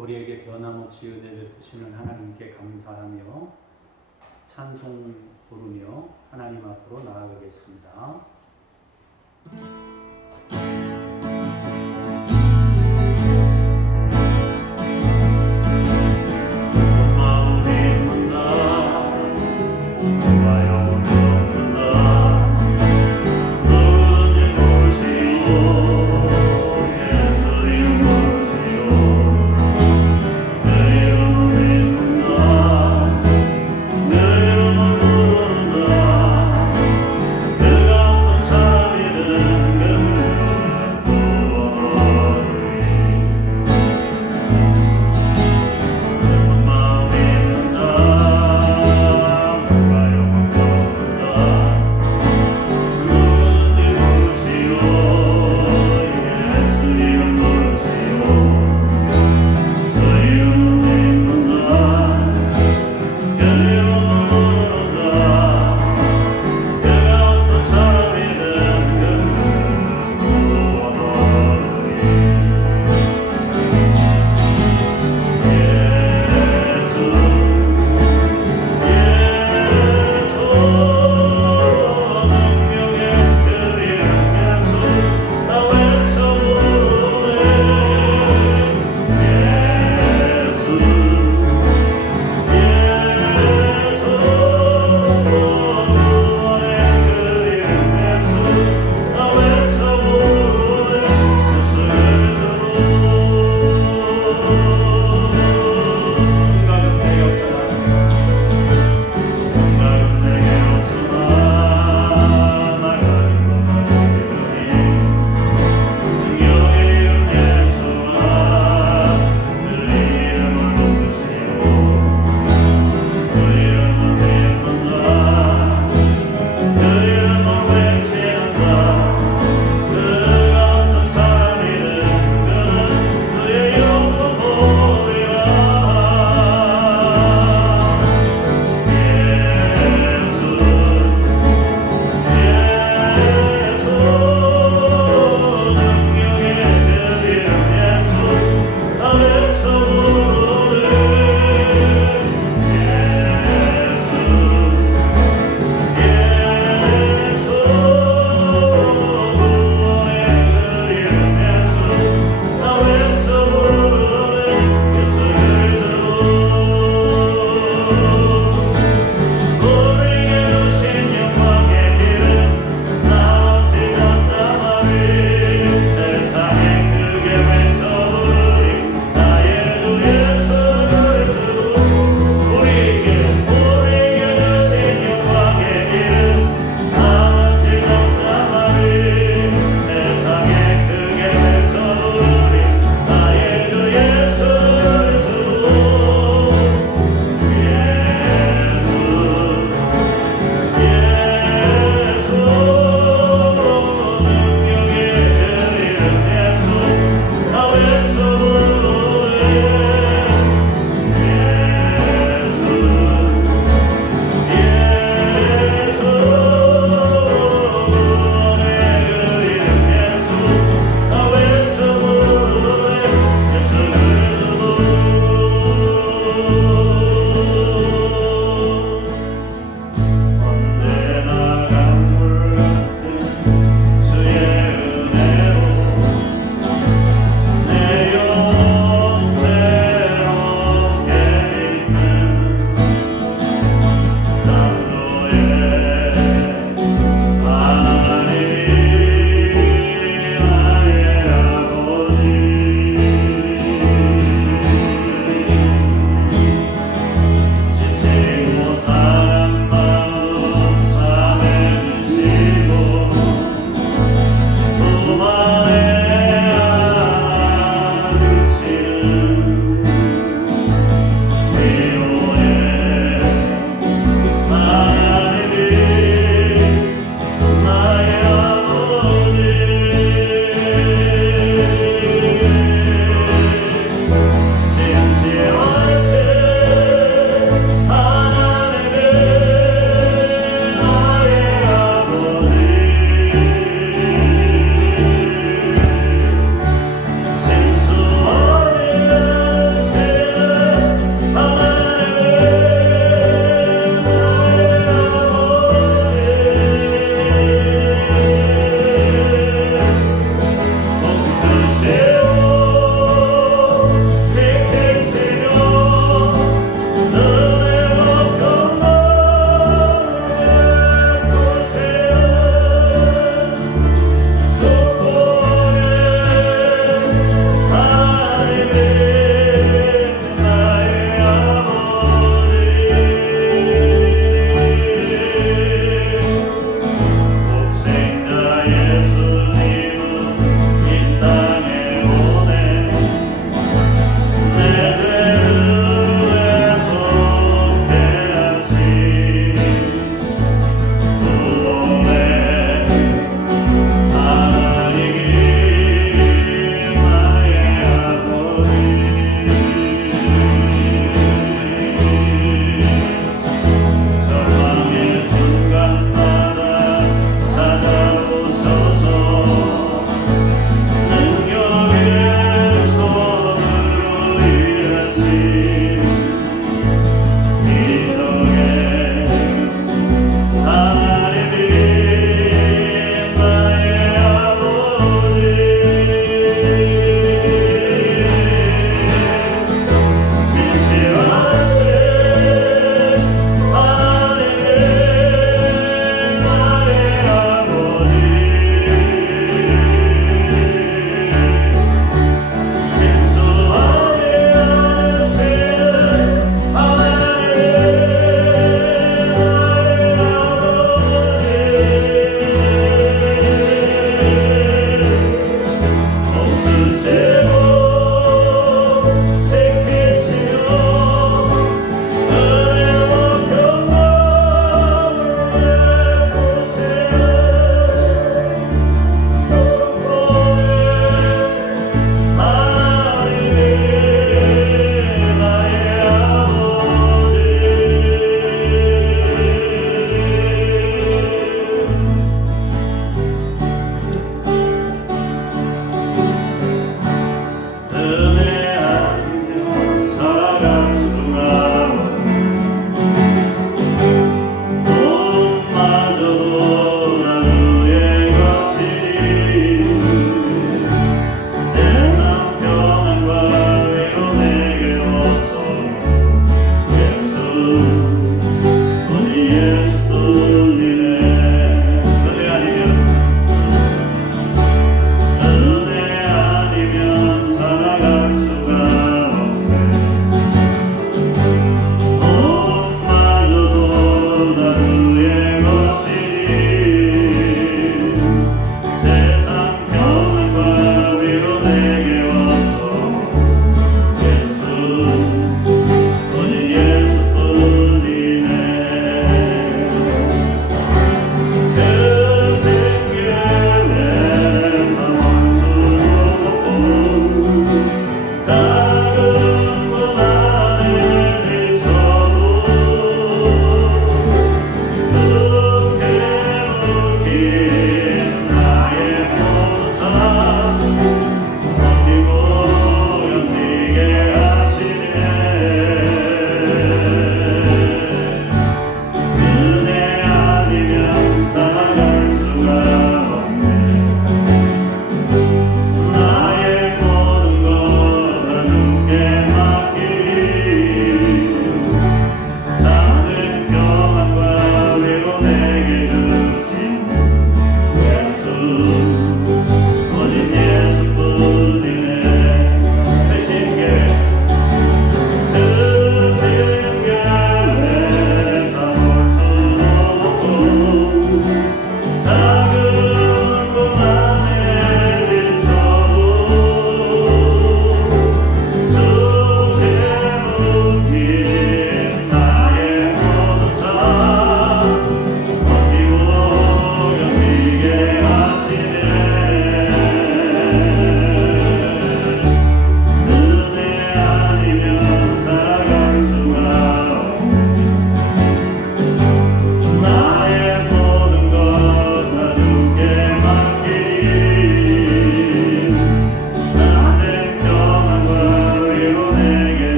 우리에게 변함없이 은혜 베푸시는 하나님께 감사하며 찬송 부르며 하나님 앞으로 나아가겠습니다. 그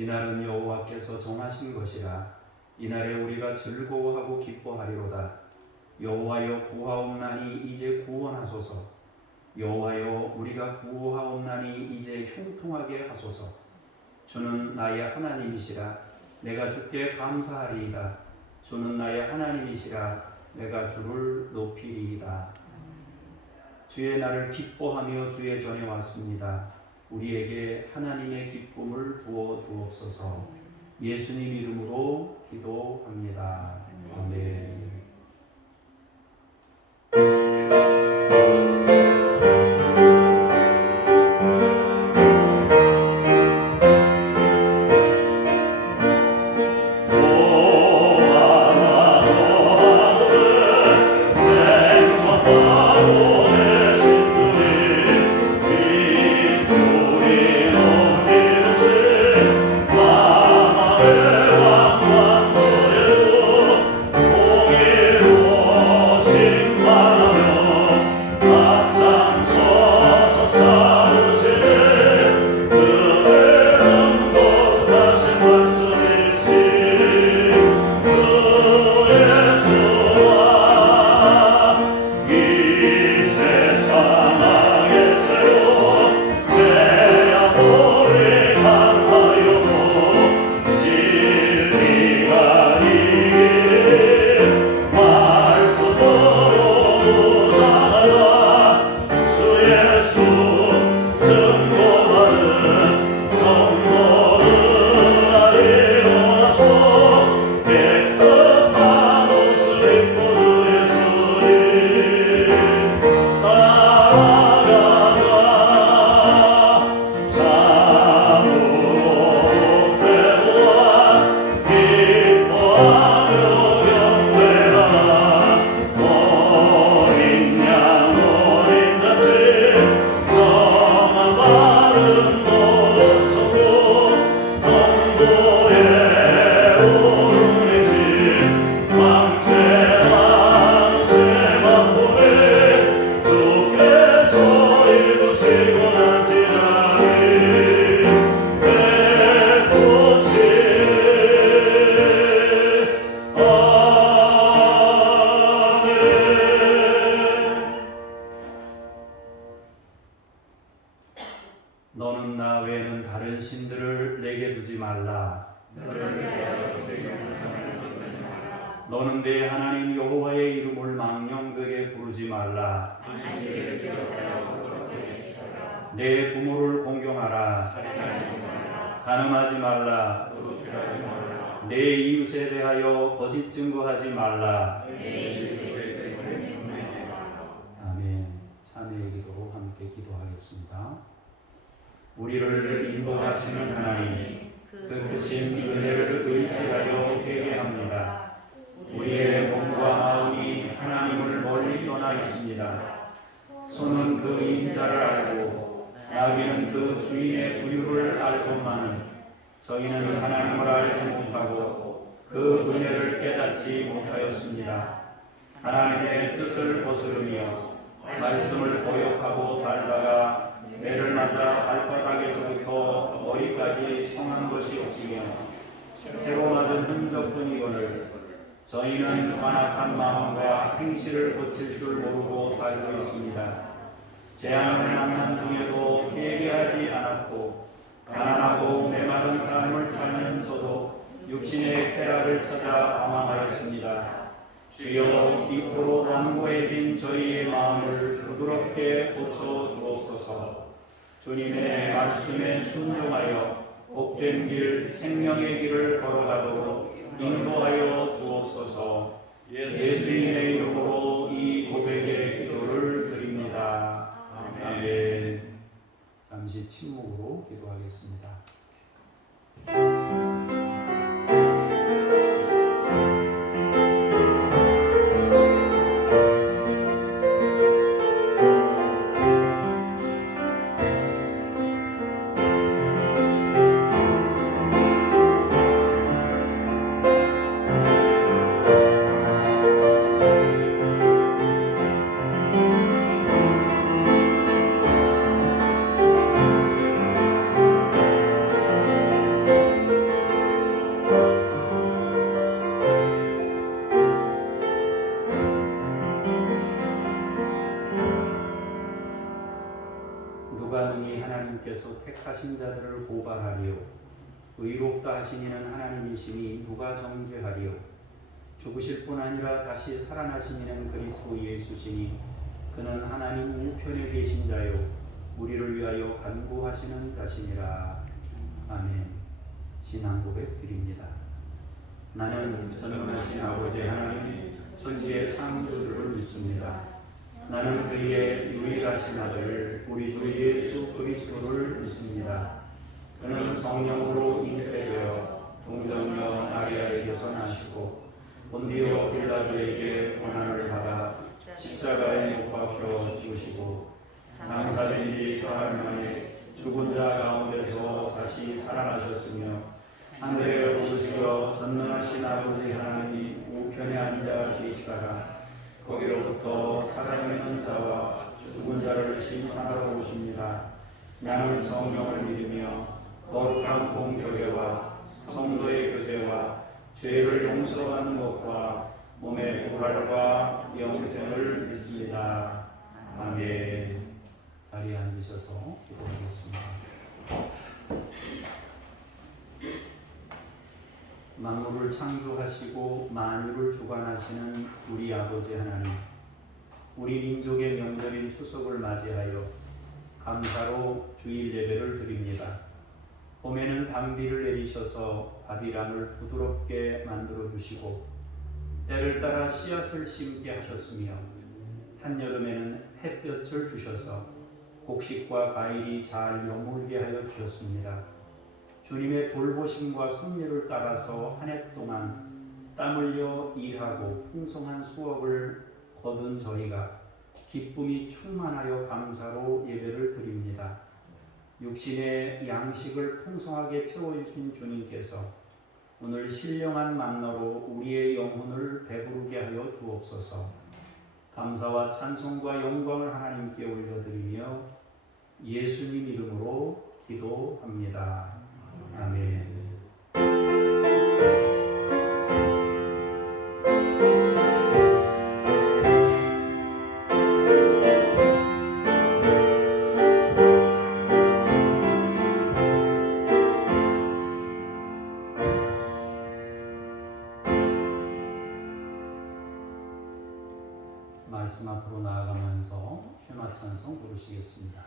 이날은 여호와께서 정하신 것이라. 이날에 우리가 즐거워하고 기뻐하리로다. 여호와여 구하옵나니 이제 구원하소서. 여호와여 우리가 구하옵나니 이제 형통하게 하소서. 주는 나의 하나님이시라. 내가 주께 감사하리이다. 주는 나의 하나님이시라. 내가 주를 높이리이다. 주의 날을 기뻐하며 주의 전에 왔습니다. 우리에게 하나님의 기쁨을 부어 주옵소서. 예수님 이름으로 기도합니다. 아멘. 너는 나 외에는 다른 신들을 내게 두지 말라. 너는 내 하나님 여호와의 이름을 망령되게 부르지 말라. 내 부모를 공경하라. 간음하지 말라. 내 이웃에 대하여 거짓 증거하지 말라. 아멘. 찬미의 기도로 함께 기도하겠습니다. 우리를 인도하시는 하나님, 그 크신 은혜를 의지하여 회개합니다. 우리의 몸과 마음이 하나님을 멀리 떠나 있습니다. 손은 그 인자를 알고 나귀는 그 주인의 부유를 알고만은 저희는 하나님을 알지 못하고 그 은혜를 깨닫지 못하였습니다. 하나님의 뜻을 거스르며 말씀을 거역하고 살다가 매를 맞아 발바닥에서부터 머리까지 성한 것이 없으며 새로 맞은 흔적뿐이거늘 저희는 완악한 마음과 행실을 고칠 줄 모르고 살고 있습니다. 재앙을 만난 중에도 회개하지 않았고 가난하고 메마른 삶을 살면서도 육신의 쾌락을 찾아 방황하였습니다. 주여 이토록 완고해진 저희의 마음을 부드럽게 고쳐 주옵소서. 주님의 말씀에 순종하여 복된 길, 생명의 길을 걸어가도록 인도하여 주옵소서. 예수님의 이름으로 이 고백의 기도를 드립니다. 아멘. 잠시 침묵으로 기도하겠습니다. 고발하리요. 의롭다 하신 이는 하나님이시니 누가 정죄하리요. 죽으실 뿐 아니라 다시 살아나신 이는 그리스도 예수시니 그는 하나님 우편에 계신 자요 우리를 위하여 간구하시는 자시니라. 아멘. 신앙 고백 드립니다. 나는 전능하신 아버지 하나님 천지의 창조주를 믿습니다. 나는 그의 유일하신 아들 우리 주 예수 그리스도를 믿습니다. 그는 성령으로 잉태되어 동정녀 마리아에게서 나시고 본디오 빌라도에게 고난을 받아 십자가에 못 박혀 죽으시고 장사된 지 사흘 만에 죽은 자 가운데서 다시 살아나셨으며 하늘에 오르시어 전능하신 아버지 하나님 우편에 앉아 계시다가 거기로부터 살아있는 자와 죽은 자를 심판하러 오십니다. 나는 성령을 믿으며 거룩한 공교회와 성도의 교제와 죄를 용서하는 것과 몸의 부활과 영생을 믿습니다. 아멘. 자리에 앉으셔서 기도하겠습니다. 만물을 창조하시고 만유를 주관하시는 우리 아버지 하나님, 우리 민족의 명절인 추석을 맞이하여 감사로 주일 예배를 드립니다. 봄에는 단비를 내리셔서 바디람을 부드럽게 만들어 주시고 때를 따라 씨앗을 심게 하셨으며 한여름에는 햇볕을 주셔서 곡식과 과일이 잘 여물게 하여 주셨습니다. 주님의 돌보심과 섭리를 따라서 한 해 동안 땀 흘려 일하고 풍성한 수확을 거둔 저희가 기쁨이 충만하여 감사로 예배를 드립니다. 육신의 양식을 풍성하게 채워주신 주님께서 오늘 신령한 만나로 우리의 영혼을 배부르게 하여 주옵소서. 감사와 찬송과 영광을 하나님께 올려드리며 예수님 이름으로 기도합니다. 아멘. 말씀 앞으로 나아가면서 쉐마 찬송 부르시겠습니다.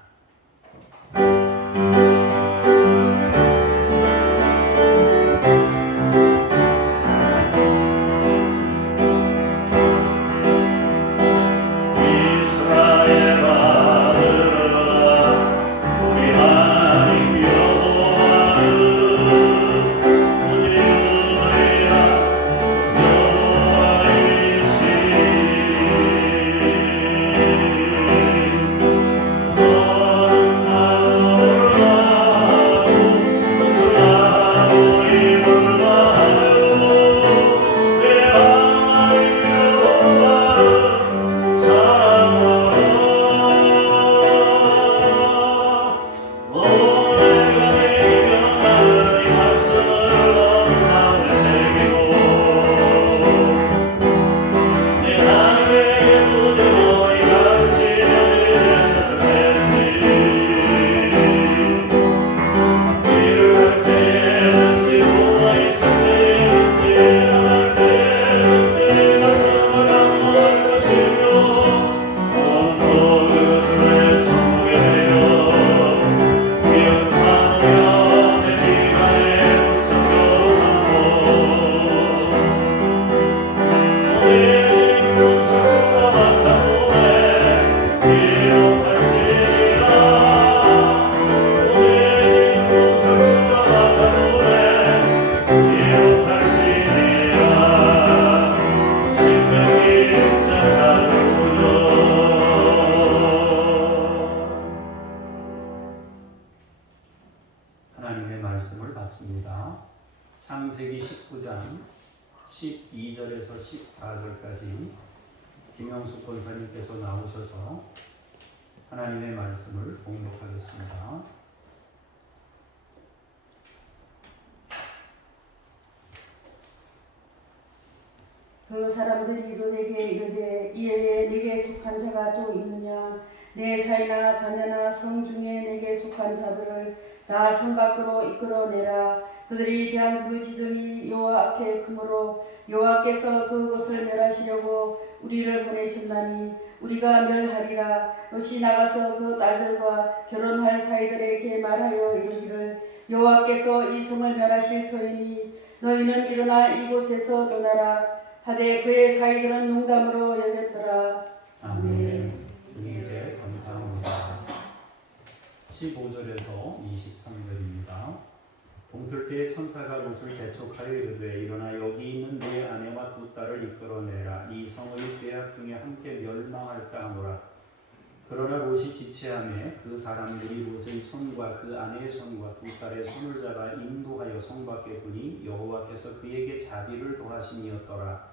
하나님의 말씀을 받습니다. 창세기 19장 12절에서 14절까지 김영숙 권사님께서 나오셔서 하나님의 말씀을 봉독하겠습니다. 그 사람들이 또 내게 이르되 이에 왜 내게 속한 자가 또 있느냐? 내 사이나 자녀나 성 중에 내게 속한 자들을 다 성 밖으로 이끌어내라. 그들이 대한 부르짖음이 여호와 앞에 크므로 여호와께서 그곳을 멸하시려고 우리를 보내셨나니 우리가 멸하리라. 롯이 나가서 그 딸들과 결혼할 사이들에게 말하여 이르기를 여호와께서 이 성을 멸하실 터이니 너희는 일어나 이곳에서 떠나라 하되 그의 사이들은 농담으로 여겼더라. 아멘. 주님께 감사합니다. 15절에서 23절입니다. 동틀 때에 천사가 롯을 재촉하여 이르되 일어나 여기 있는 네 아내와 두 딸을 이끌어내라. 이 성의 죄악 중에 함께 멸망할까 하노라. 그러나 롯이 지체하매 그 사람들이 롯의 손과 그 아내의 손과 두 딸의 손을 잡아 인도하여 성 밖에 두니 여호와께서 그에게 자비를 더하심이었더라.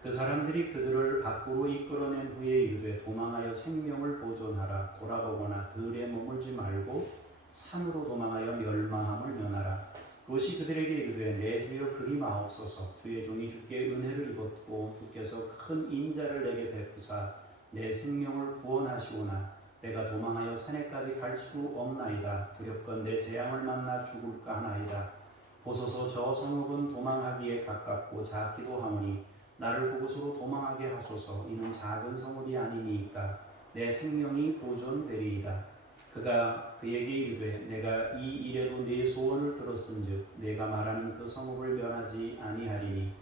그 사람들이 그들을 밖으로 이끌어낸 후에 이르되 도망하여 생명을 보존하라. 돌아보거나 들에 머물지 말고 산으로 도망하여 멸망함을 면하라. 롯이 그들에게 이르되 내 주여 그리마옵소서. 주의 종이 주께 은혜를 입었고 주께서 큰 인자를 내게 베푸사 내 생명을 구원하시오나 내가 도망하여 산에까지 갈 수 없나이다. 두렵건대 재앙을 만나 죽을까 하나이다. 보소서 저 성읍은 도망하기에 가깝고 작기도 하오니 나를 그곳으로 도망하게 하소서. 이는 작은 성읍이 아니니까 내 생명이 보존되리이다. 그가 그에게 이르되 내가 이 일에도 네 소원을 들었은즉 내가 말하는 그 성읍을 멸하지 아니하리니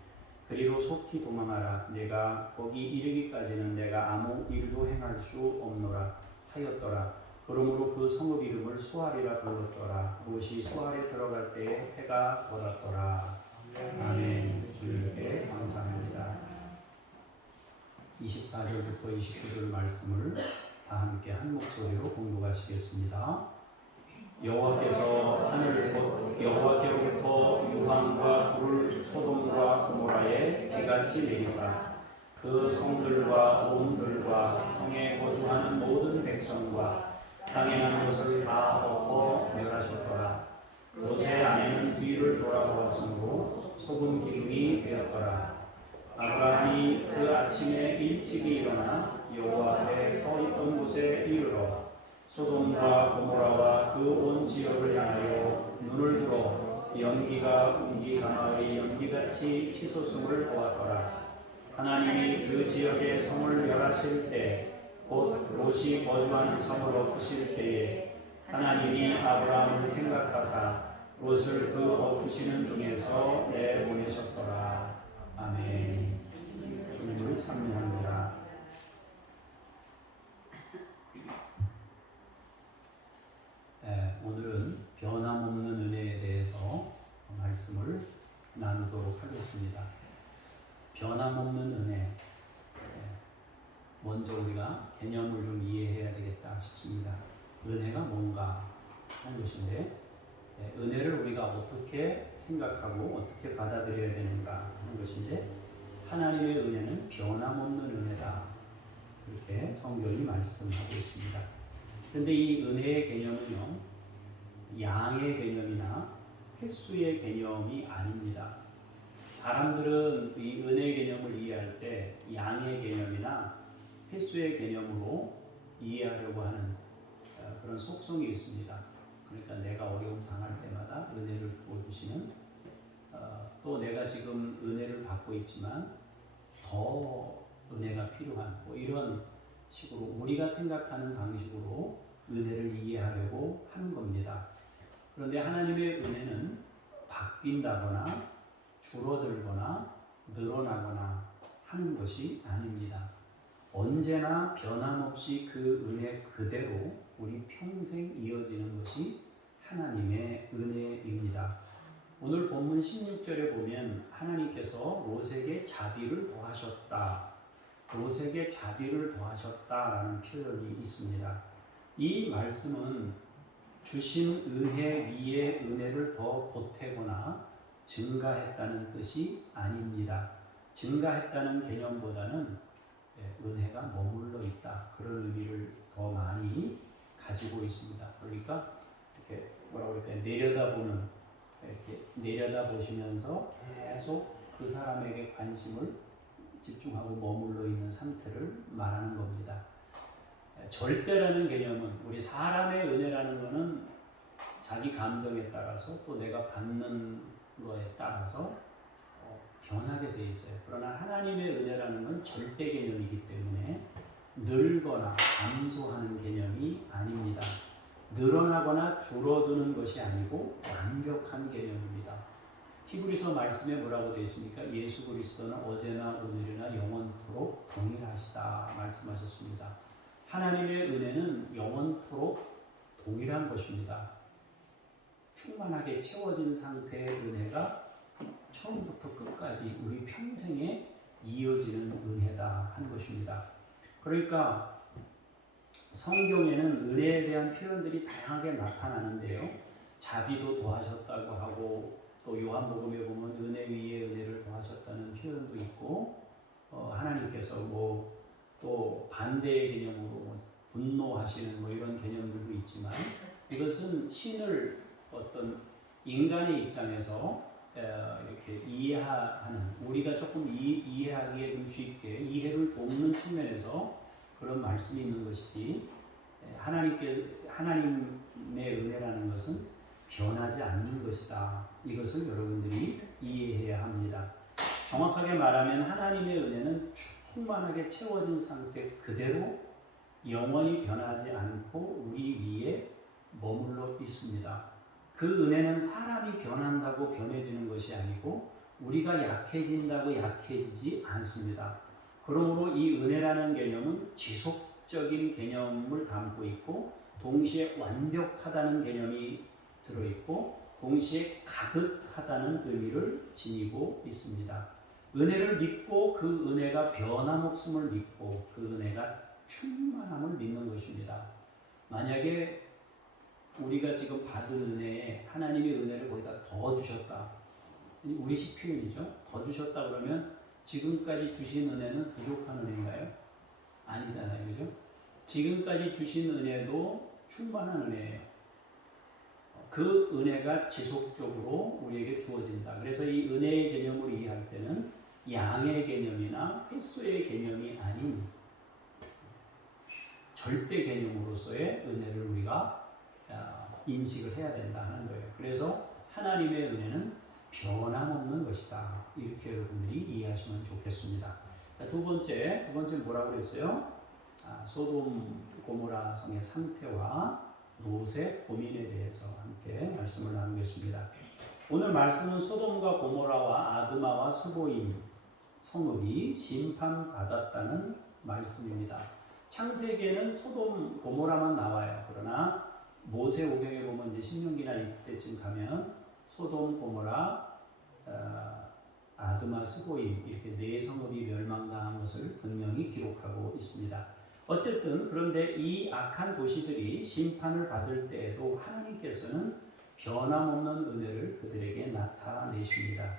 그리로 속히 도망하라. 내가 거기 이르기까지는 내가 아무 일도 행할 수 없노라 하였더라. 그러므로 그 성읍 이름을 소알이라 불렀더라. 롯이 소알에 들어갈 때에 해가 돋았더라. 아멘. 주님께 감사합니다. 24절부터 29절 말씀을 다 함께 한 목소리로 공독하시겠습니다. 여호와께서 하늘 곧 여호와께로부터 유황과 불을 소돔과 고모라에 비같이 내리사 그 성들과 도움들과 성에 거주하는 모든 백성과 땅에 난 것을 다 엎어 멸하셨더라. 롯의 아내는 뒤를 돌아보았으므로 소금 기둥이 되었더라. 아브라함이 그 아침에 일찍이 일어나 여호와 앞에 서 있던 곳에 이르러 소돔과 고모라와 그 온 지역을 향하여 눈을 들어 연기가 운기 가마의 연기같이 치솟음을 보았더라. 하나님이 그 지역의 성을 멸하실 때 곧 롯이 거주하는 성을 엎으실 때에 하나님이 아브라함을 생각하사 롯을 그 엎으시는 중에서 내보내셨더라. 아멘. 주님을 찬미합니다. 오늘은 변함없는 은혜에 대해서 말씀을 나누도록 하겠습니다. 변함없는 은혜. 먼저 우리가 개념을 좀 이해해야 되겠다 싶습니다. 은혜가 뭔가 하는 것인데 은혜를 우리가 어떻게 생각하고 어떻게 받아들여야 되는가 하는 것인데 하나님의 은혜는 변함없는 은혜다. 그렇게 성경이 말씀하고 있습니다. 그런데 이 은혜의 개념은요, 양의 개념이나 횟수의 개념이 아닙니다. 사람들은 이 은혜 개념을 이해할 때 양의 개념이나 횟수의 개념으로 이해하려고 하는 그런 속성이 있습니다. 그러니까 내가 어려움 당할 때마다 은혜를 부어주시는 또 내가 지금 은혜를 받고 있지만 더 은혜가 필요한 뭐 이런 식으로 우리가 생각하는 방식으로 은혜를 이해하려고 하는 겁니다. 그런데 하나님의 은혜는 바뀐다거나 줄어들거나 늘어나거나 하는 것이 아닙니다. 언제나 변함없이 그 은혜 그대로 우리 평생 이어지는 것이 하나님의 은혜입니다. 오늘 본문 16절에 보면 하나님께서 롯에게 자비를 더하셨다. 롯에게 자비를 더하셨다라는 표현이 있습니다. 이 말씀은 주신 은혜 위에 은혜를 더 보태거나 증가했다는 뜻이 아닙니다. 증가했다는 개념보다는 은혜가 머물러 있다. 그런 의미를 더 많이 가지고 있습니다. 그러니까 이렇게 뭐라고 할까요? 내려다보는 이렇게 내려다보시면서 계속 그 사람에게 관심을 집중하고 머물러 있는 상태를 말하는 겁니다. 절대라는 개념은 우리 사람의 은혜라는 것은 자기 감정에 따라서 또 내가 받는 거에 따라서 변하게 돼 있어요. 그러나 하나님의 은혜라는 건 절대 개념이기 때문에 늘거나 감소하는 개념이 아닙니다. 늘어나거나 줄어드는 것이 아니고 완벽한 개념입니다. 히브리서 말씀에 뭐라고 되어 있습니까? 예수 그리스도는 어제나 오늘이나 영원토록 동일하시다 말씀하셨습니다. 하나님의 은혜는 영원토록 동일한 것입니다. 충만하게 채워진 상태의 은혜가 처음부터 끝까지 우리 평생에 이어지는 은혜다 하는 것입니다. 그러니까 성경에는 은혜에 대한 표현들이 다양하게 나타나는데요. 자비도 더하셨다고 하고 또 요한복음에 보면 은혜 위에 은혜를 더하셨다는 표현도 있고 하나님께서 또 반대의 개념으로 분노하시는 이런 개념들도 있지만 이것은 신을 어떤 인간의 입장에서 이렇게 이해하는 우리가 조금 이해하기에 좀 쉽게 이해를 돕는 측면에서 그런 말씀이 있는 것이지 하나님의 은혜라는 것은 변하지 않는 것이다. 이것을 여러분들이 이해해야 합니다. 정확하게 말하면 하나님의 은혜는 충만하게 채워진 상태 그대로 영원히 변하지 않고 우리 위에 머물러 있습니다. 그 은혜는 사람이 변한다고 변해지는 것이 아니고 우리가 약해진다고 약해지지 않습니다. 그러므로 이 은혜라는 개념은 지속적인 개념을 담고 있고 동시에 완벽하다는 개념이 들어있고 동시에 가득하다는 의미를 지니고 있습니다. 은혜를 믿고 그 은혜가 변함없음을 믿고 그 은혜가 충만함을 믿는 것입니다. 만약에 우리가 지금 받은 은혜에 하나님의 은혜를 거기다 더 주셨다. 우리식 표현이죠. 더 주셨다 그러면 지금까지 주신 은혜는 부족한 은혜인가요? 아니잖아요. 그죠? 지금까지 주신 은혜도 충만한 은혜예요. 그 은혜가 지속적으로 우리에게 주어진다. 그래서 이 은혜의 개념을 이해할 때는 양의 개념이나 횟수의 개념이 아닌 절대 개념으로서의 은혜를 우리가 인식을 해야 된다는 거예요. 그래서 하나님의 은혜는 변함없는 것이다. 이렇게 여러분들이 이해하시면 좋겠습니다. 두 번째 뭐라고 그랬어요? 소돔 고모라 성의 상태와 롯의 고민에 대해서 함께 말씀을 나누겠습니다. 오늘 말씀은 소돔과 고모라와 아드마와 스보임 성읍이 심판받았다는 말씀입니다. 창세기에는 소돔 고모라만 나와요. 그러나 모세오경에 보면 이제 신명기나 이때쯤 가면 소돔 고모라 아드마 스보임 이렇게 네 성읍이 멸망당한 것을 분명히 기록하고 있습니다. 어쨌든 그런데 이 악한 도시들이 심판을 받을 때에도 하나님께서는 변함없는 은혜를 그들에게 나타내십니다.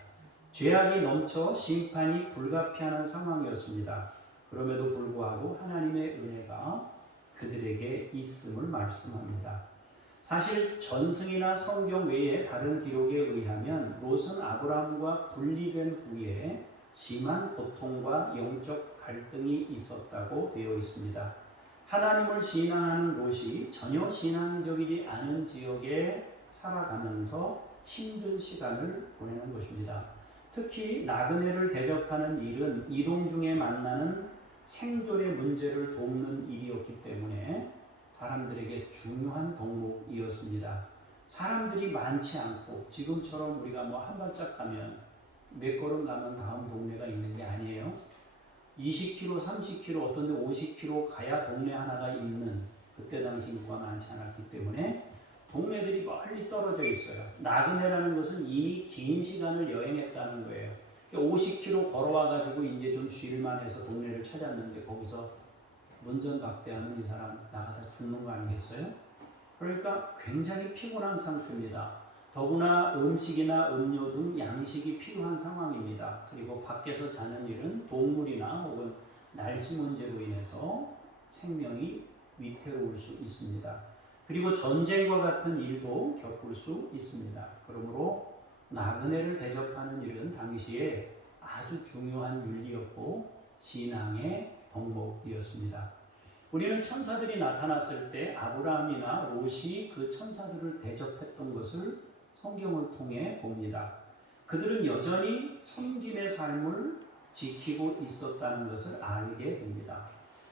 죄악이 넘쳐 심판이 불가피한 상황이었습니다. 그럼에도 불구하고 하나님의 은혜가 그들에게 있음을 말씀합니다. 사실 전승이나 성경 외에 다른 기록에 의하면 롯은 아브라함과 분리된 후에 심한 고통과 영적 갈등이 있었다고 되어 있습니다. 하나님을 신앙하는 롯이 전혀 신앙적이지 않은 지역에 살아가면서 힘든 시간을 보내는 것입니다. 특히 나그네를 대접하는 일은 이동 중에 만나는 생존의 문제를 돕는 일이었기 때문에 사람들에게 중요한 덕목이었습니다. 사람들이 많지 않고 지금처럼 우리가 한 발짝 가면 몇 걸음 가면 다음 동네가 있는 게 아니에요. 20km, 30km, 어떤 데 50km 가야 동네 하나가 있는 그때 당시 인구가 많지 않았기 때문에 동네들이 멀리 떨어져 있어요. 나그네라는 것은 이미 긴 시간을 여행했다는 거예요. 50km 걸어와가지고 이제 좀 쉴만해서 동네를 찾았는데 거기서 문전박대하면 이 사람 나가다 죽는 거 아니겠어요? 그러니까 굉장히 피곤한 상태입니다. 더구나 음식이나 음료 등 양식이 필요한 상황입니다. 그리고 밖에서 자는 일은 동물이나 혹은 날씨 문제로 인해서 생명이 위태로울 수 있습니다. 그리고 전쟁과 같은 일도 겪을 수 있습니다. 그러므로 나그네를 대접하는 일은 당시에 아주 중요한 윤리였고 신앙의 덕목이었습니다. 우리는 천사들이 나타났을 때 아브라함이나 롯이 그 천사들을 대접했던 것을 성경을 통해 봅니다. 그들은 여전히 섬김의 삶을 지키고 있었다는 것을 알게 됩니다.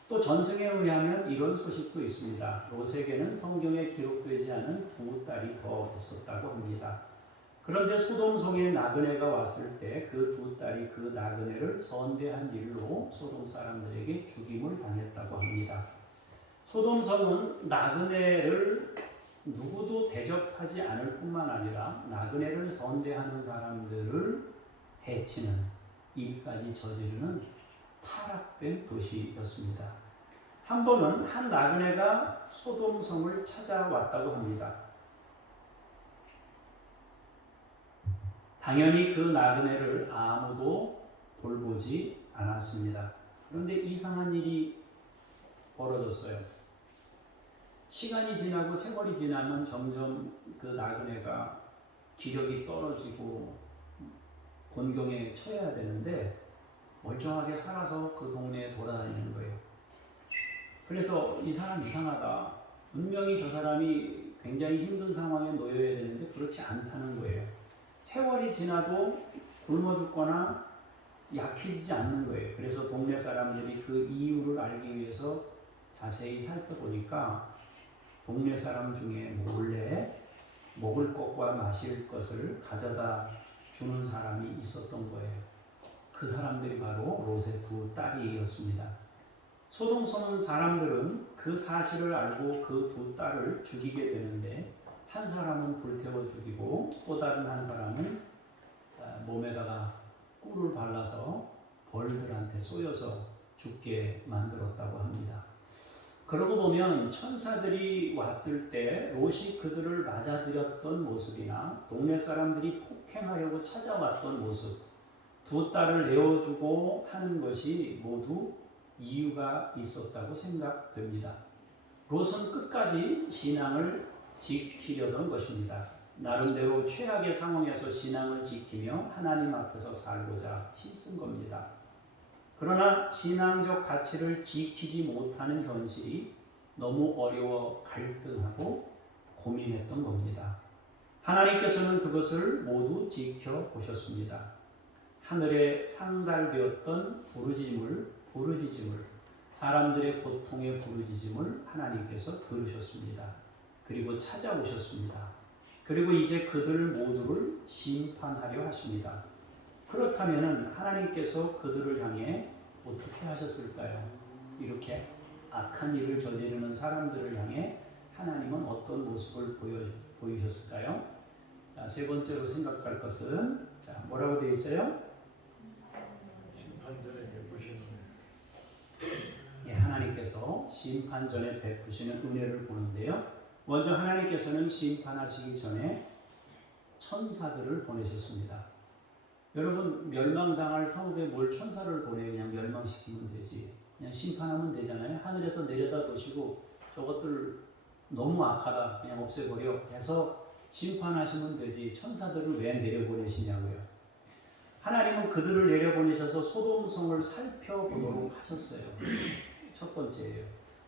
또 전승에 의하면 이런 소식도 있습니다. 롯에게는 성경에 기록되지 않은 두 딸이 더 있었다고 합니다. 그런데 소돔성에 나그네가 왔을 때 그 두 딸이 그 나그네를 선대한 일로 소돔 사람들에게 죽임을 당했다고 합니다. 소돔성은 나그네를 누구도 대접하지 않을 뿐만 아니라 나그네를 선대하는 사람들을 해치는 일까지 저지르는 타락된 도시였습니다. 한 번은 한 나그네가 소돔성을 찾아왔다고 합니다. 당연히 그 나그네를 아무도 돌보지 않았습니다. 그런데 이상한 일이 벌어졌어요. 시간이 지나고 세월이 지나면 점점 그 나그네가 기력이 떨어지고 곤경에 처해야 되는데 멀쩡하게 살아서 그 동네에 돌아다니는 거예요. 그래서 이 사람 이상하다. 분명히 저 사람이 굉장히 힘든 상황에 놓여야 되는데 그렇지 않다는 거예요. 세월이 지나도 굶어 죽거나 약해지지 않는 거예요. 그래서 동네 사람들이 그 이유를 알기 위해서 자세히 살펴보니까 동네 사람 중에 몰래 먹을 것과 마실 것을 가져다 주는 사람이 있었던 거예요. 그 사람들이 바로 롯의 두 딸이었습니다. 소돔성 사람들은 그 사실을 알고 그 두 딸을 죽이게 되는데 한 사람은 불태워 죽이고 또 다른 한 사람은 몸에다가 꿀을 발라서 벌들한테 쏘여서 죽게 만들었다고 합니다. 그러고 보면 천사들이 왔을 때 롯이 그들을 맞아들였던 모습이나 동네 사람들이 폭행하려고 찾아왔던 모습, 두 딸을 내어주고 하는 것이 모두 이유가 있었다고 생각됩니다. 롯은 끝까지 신앙을 지키려던 것입니다. 나름대로 최악의 상황에서 신앙을 지키며 하나님 앞에서 살고자 힘쓴 겁니다. 그러나 신앙적 가치를 지키지 못하는 현실이 너무 어려워 갈등하고 고민했던 겁니다. 하나님께서는 그것을 모두 지켜보셨습니다. 하늘에 상달되었던 부르짖음을 사람들의 고통의 부르짖음을 하나님께서 들으셨습니다. 그리고 찾아오셨습니다. 그리고 이제 그들 모두를 심판하려 하십니다. 그렇다면 하나님께서 그들을 향해 어떻게 하셨을까요? 이렇게 악한 일을 저지르는 사람들을 향해 하나님은 어떤 모습을 보이셨을까요? 자, 세 번째로 생각할 것은 뭐라고 되어 있어요? 심판 전에 베푸시는 예, 하나님께서 심판 전에 베푸시는 은혜를 보는데요. 먼저 하나님께서는 심판하시기 전에 천사들을 보내셨습니다. 여러분, 멸망당할 성읍에 뭘 천사를 보내 그냥 멸망시키면 되지. 그냥 심판하면 되잖아요. 하늘에서 내려다 보시고 저것들 너무 악하다 그냥 없애버려 해서 심판하시면 되지. 천사들을 왜 내려보내시냐고요. 하나님은 그들을 내려보내셔서 소돔성을 살펴보도록 하셨어요. 첫 번째예요.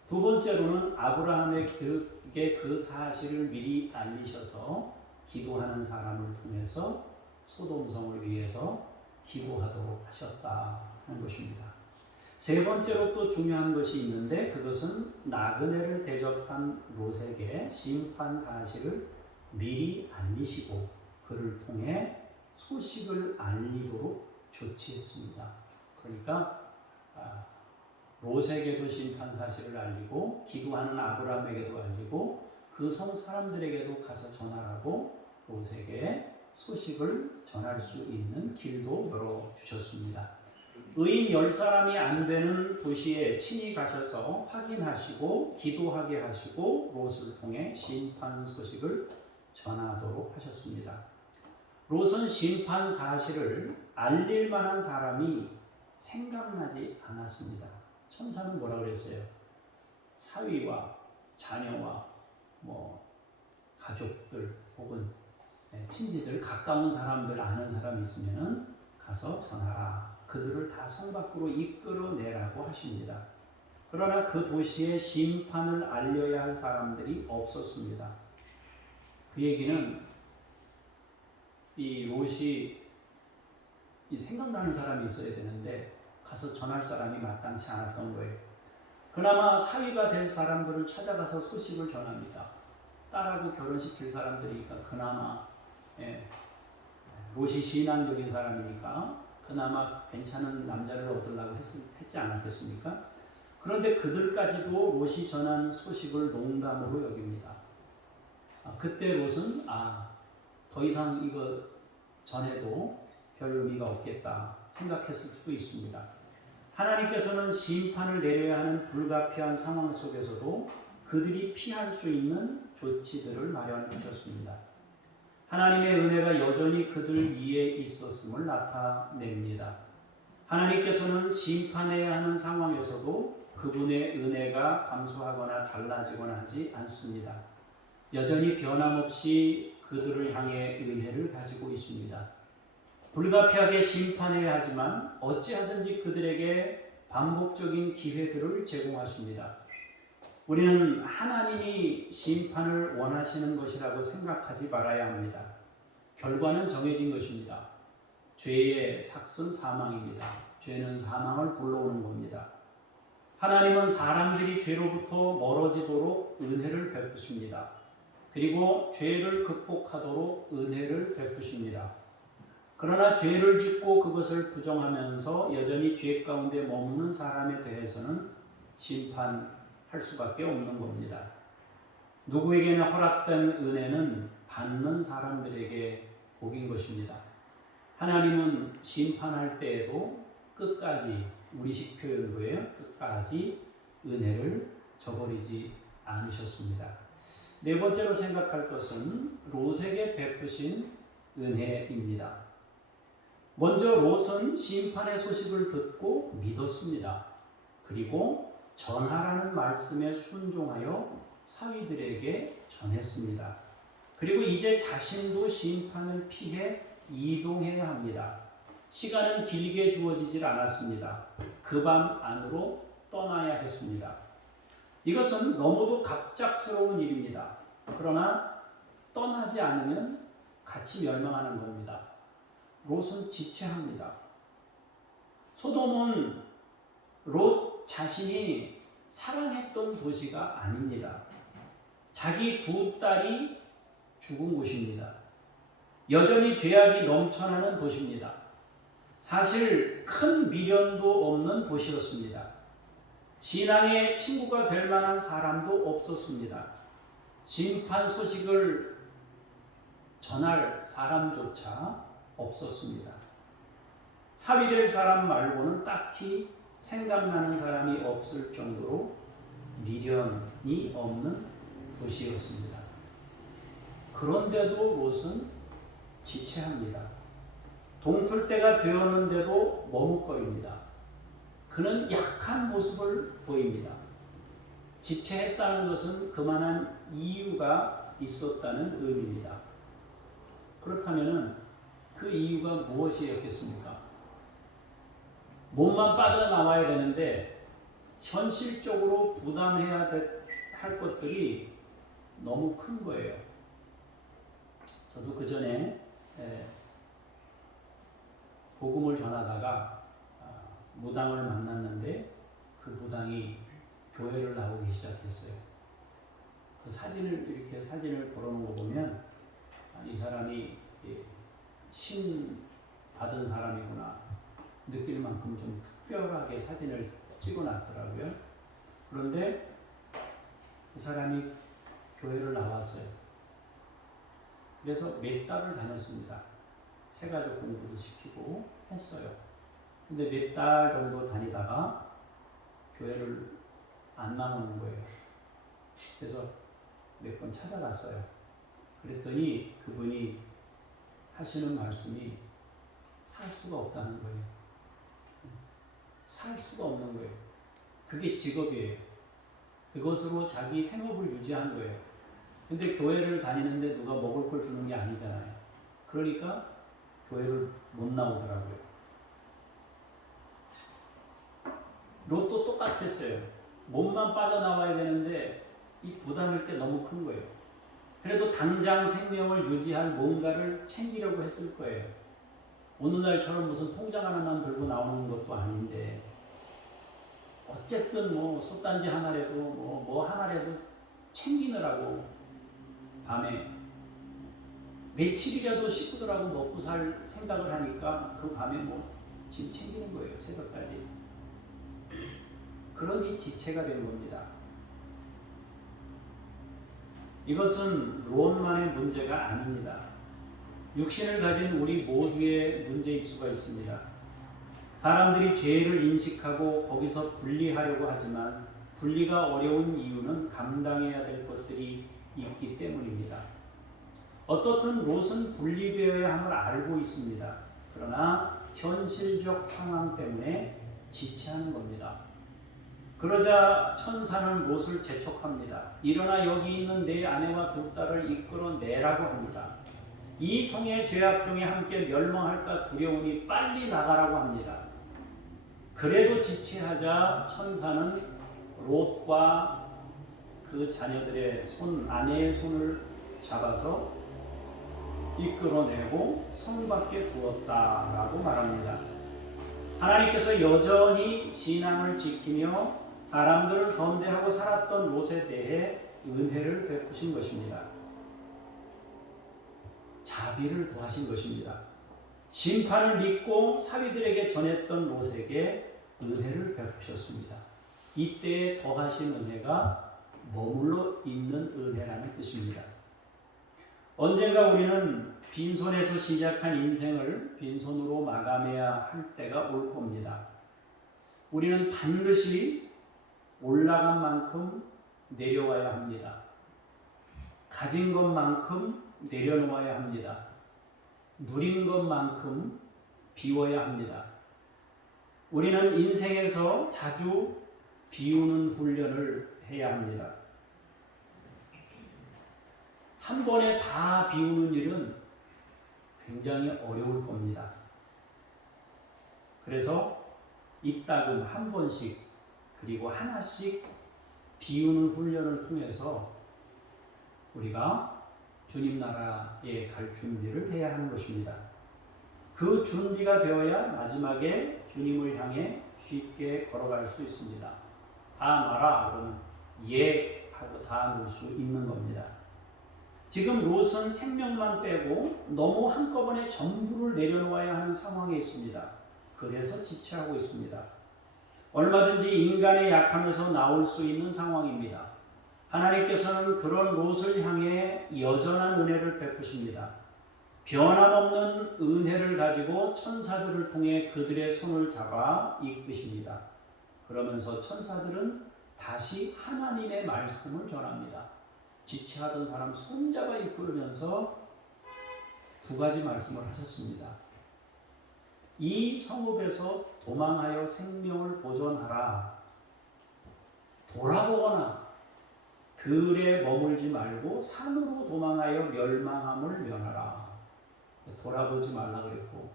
두 번째로는 아브라함에게 그 사실을 미리 알리셔서 기도하는 사람을 통해서 소돔성을 위해서 기도하도록 하셨다는 것입니다. 세 번째로 또 중요한 것이 있는데 그것은 나그네를 대접한 롯에게 심판 사실을 미리 알리시고 그를 통해 소식을 알리도록 조치했습니다. 그러니까 롯에게도 심판 사실을 알리고 기도하는 아브라함에게도 알리고 그 성 사람들에게도 가서 전하라고 롯에게 소식을 전할 수 있는 길도 열어주셨습니다. 의인 10사람이 안 되는 도시에 친히 가셔서 확인하시고 기도하게 하시고 롯을 통해 심판 소식을 전하도록 하셨습니다. 롯은 심판 사실을 알릴 만한 사람이 생각나지 않았습니다. 천사는 뭐라고 그랬어요? 사위와 자녀와 가족들 혹은 친지들 가까운 사람들 아는 사람이 있으면 가서 전하라. 그들을 다 성 밖으로 이끌어내라고 하십니다. 그러나 그 도시에 심판을 알려야 할 사람들이 없었습니다. 그 얘기는 이 롯이 이 생각나는 사람이 있어야 되는데 가서 전할 사람이 마땅치 않았던 거예요. 그나마 사위가 될 사람들을 찾아가서 소식을 전합니다. 딸하고 결혼시킬 사람들이니까 그나마 롯이 신앙적인 사람이니까 그나마 괜찮은 남자를 얻으려고 했지 않았겠습니까? 그런데 그들까지도 롯이 전한 소식을 농담으로 여깁니다. 그때 롯은 더 이상 이거 전해도 별 의미가 없겠다 생각했을 수도 있습니다. 하나님께서는 심판을 내려야 하는 불가피한 상황 속에서도 그들이 피할 수 있는 조치들을 마련하셨습니다. 하나님의 은혜가 여전히 그들 위에 있었음을 나타냅니다. 하나님께서는 심판해야 하는 상황에서도 그분의 은혜가 감소하거나 달라지거나 하지 않습니다. 여전히 변함없이 그들을 향해 은혜를 가지고 있습니다. 불가피하게 심판해야 하지만 어찌하든지 그들에게 반복적인 기회들을 제공하십니다. 우리는 하나님이 심판을 원하시는 것이라고 생각하지 말아야 합니다. 결과는 정해진 것입니다. 죄의 삭은 사망입니다. 죄는 사망을 불러오는 겁니다. 하나님은 사람들이 죄로부터 멀어지도록 은혜를 베푸십니다. 그리고 죄를 극복하도록 은혜를 베푸십니다. 그러나 죄를 짓고 그것을 부정하면서 여전히 죄 가운데 머무는 사람에 대해서는 심판할 수밖에 없는 겁니다. 누구에게나 허락된 은혜는 받는 사람들에게 복인 것입니다. 하나님은 심판할 때에도 끝까지, 우리식 표현으로요, 끝까지 은혜를 저버리지 않으셨습니다. 네 번째로 생각할 것은 롯에게 베푸신 은혜입니다. 먼저 롯은 심판의 소식을 듣고 믿었습니다. 그리고 전하라는 말씀에 순종하여 사위들에게 전했습니다. 그리고 이제 자신도 심판을 피해 이동해야 합니다. 시간은 길게 주어지질 않았습니다. 그 밤 안으로 떠나야 했습니다. 이것은 너무도 갑작스러운 일입니다. 그러나 떠나지 않으면 같이 멸망하는 겁니다. 롯은 지체합니다. 소돔은 롯 자신이 사랑했던 도시가 아닙니다. 자기 두 딸이 죽은 곳입니다. 여전히 죄악이 넘쳐나는 도시입니다. 사실 큰 미련도 없는 도시였습니다. 신앙의 친구가 될 만한 사람도 없었습니다. 심판 소식을 전할 사람조차 없었습니다. 사위될 사람 말고는 딱히 생각나는 사람이 없을 정도로 미련이 없는 도시였습니다. 그런데도 롯은 지체합니다. 동틀 때가 되었는데도 머뭇거립니다. 그는 약한 모습을 보입니다. 지체했다는 것은 그만한 이유가 있었다는 의미입니다. 그렇다면 그 이유가 무엇이었겠습니까? 몸만 빠져나와야 되는데 현실적으로 부담해야 할 것들이 너무 큰 거예요. 저도 그 전에 복음을 전하다가 무당을 만났는데 그 무당이 교회를 나오기 시작했어요. 그 사진을 걸어놓은 거 보면 이 사람이 신 받은 사람이구나 느낄 만큼 좀 특별하게 사진을 찍어놨더라고요. 그런데 그 사람이 교회를 나왔어요. 그래서 몇 달을 다녔습니다. 새가족 공부도 시키고 했어요. 근데 몇 달 정도 다니다가 교회를 안 나오는 거예요. 그래서 몇 번 찾아갔어요. 그랬더니 그분이 하시는 말씀이 살 수가 없다는 거예요. 살 수가 없는 거예요. 그게 직업이에요. 그것으로 자기 생업을 유지한 거예요. 근데 교회를 다니는데 누가 먹을 걸 주는 게 아니잖아요. 그러니까 교회를 못 나오더라고요. 롯도 똑같았어요. 몸만 빠져나와야 되는데 이 부담일 게 너무 큰 거예요. 그래도 당장 생명을 유지할 뭔가를 챙기려고 했을 거예요. 오늘날처럼 무슨 통장 하나만 들고 나오는 것도 아닌데 어쨌든 뭐 솥단지 하나라도 뭐 하나라도 챙기느라고 밤에 며칠이라도 식구들하고 먹고 살 생각을 하니까 그 밤에 뭐 짐 챙기는 거예요. 새벽까지. 그러니 지체가 된 겁니다. 이것은 롯만의 문제가 아닙니다. 육신을 가진 우리 모두의 문제일 수가 있습니다. 사람들이 죄를 인식하고 거기서 분리하려고 하지만 분리가 어려운 이유는 감당해야 될 것들이 있기 때문입니다. 어떻든 롯은 분리되어야 함을 알고 있습니다. 그러나 현실적 상황 때문에 지체하는 겁니다. 그러자 천사는 롯을 재촉합니다. 일어나 여기 있는 내 아내와 두 딸을 이끌어내라고 합니다. 이 성의 죄악 중에 함께 멸망할까 두려우니 빨리 나가라고 합니다. 그래도 지체하자 천사는 롯과 그 자녀들의 아내의 손을 잡아서 이끌어내고 성 밖에 두었다라고 말합니다. 하나님께서 여전히 신앙을 지키며 사람들을 선대하고 살았던 롯에 대해 은혜를 베푸신 것입니다. 자비를 더하신 것입니다. 심판을 믿고 사위들에게 전했던 롯에게 은혜를 베푸셨습니다. 이때 더하신 은혜가 머물러 있는 은혜라는 뜻입니다. 언젠가 우리는 빈손에서 시작한 인생을 빈손으로 마감해야 할 때가 올 겁니다. 우리는 반드시 올라간 만큼 내려와야 합니다. 가진 것만큼 내려놓아야 합니다. 누린 것만큼 비워야 합니다. 우리는 인생에서 자주 비우는 훈련을 해야 합니다. 한 번에 다 비우는 일은 굉장히 어려울 겁니다. 그래서 이따금 한 번씩 그리고 하나씩 비우는 훈련을 통해서 우리가 주님 나라에 갈 준비를 해야 하는 것입니다. 그 준비가 되어야 마지막에 주님을 향해 쉽게 걸어갈 수 있습니다. 다 놔라 그러면 예 하고 다 놓을 수 있는 겁니다. 지금 롯은 생명만 빼고 너무 한꺼번에 전부를 내려놓아야 하는 상황에 있습니다. 그래서 지체하고 있습니다. 얼마든지 인간의 약함에서 나올 수 있는 상황입니다. 하나님께서는 그런 롯을 향해 여전한 은혜를 베푸십니다. 변함없는 은혜를 가지고 천사들을 통해 그들의 손을 잡아 이끄십니다. 그러면서 천사들은 다시 하나님의 말씀을 전합니다. 지체하던 사람 손잡아 이끌으면서 두 가지 말씀을 하셨습니다. 이 성읍에서 도망하여 생명을 보존하라. 돌아보거나 들에 머물지 말고 산으로 도망하여 멸망함을 면하라. 돌아보지 말라 그랬고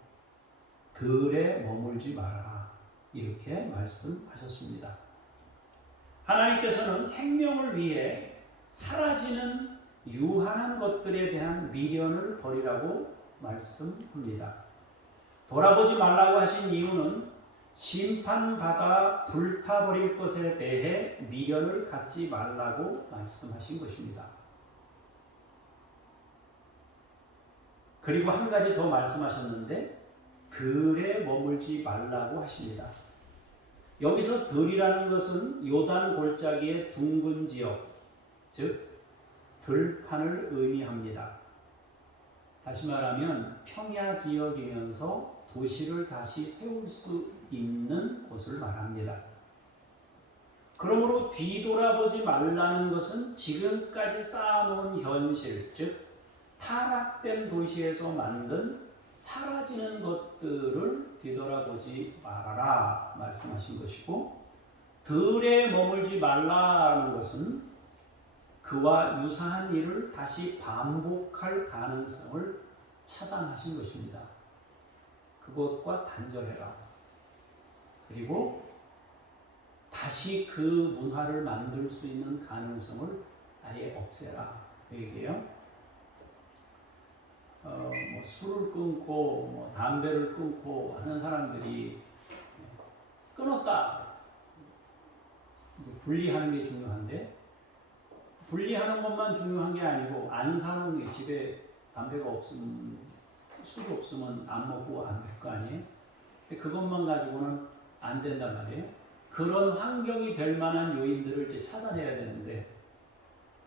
들에 머물지 말아라. 이렇게 말씀하셨습니다. 하나님께서는 생명을 위해 사라지는 유한한 것들에 대한 미련을 버리라고 말씀합니다. 돌아보지 말라고 하신 이유는 심판받아 불타버릴 것에 대해 미련을 갖지 말라고 말씀하신 것입니다. 그리고 한 가지 더 말씀하셨는데 들에 머물지 말라고 하십니다. 여기서 들이라는 것은 요단 골짜기의 둥근 지역, 즉 들판을 의미합니다. 다시 말하면 평야 지역이면서 도시를 다시 세울 수 있는 곳을 말합니다. 그러므로 뒤돌아보지 말라는 것은 지금까지 쌓아놓은 현실, 즉 타락된 도시에서 만든 사라지는 것들을 뒤돌아보지 말아라 말씀하신 것이고, 들에 머물지 말라는 것은 그와 유사한 일을 다시 반복할 가능성을 차단하신 것입니다. 그것과 단절해라. 그리고 다시 그 문화를 만들 수 있는 가능성을 아예 없애라 그 얘기예요. 뭐 술을 끊고 뭐 담배를 끊고 하는 사람들이 끊었다. 이제 분리하는 게 중요한데 분리하는 것만 중요한 게 아니고 안 사는 게 집에 담배가 없으면 술이 없으면 안 먹고 안 줄 거 아니에요? 그것만 가지고는 안 된단 말이에요. 그런 환경이 될 만한 요인들을 이제 차단해야 되는데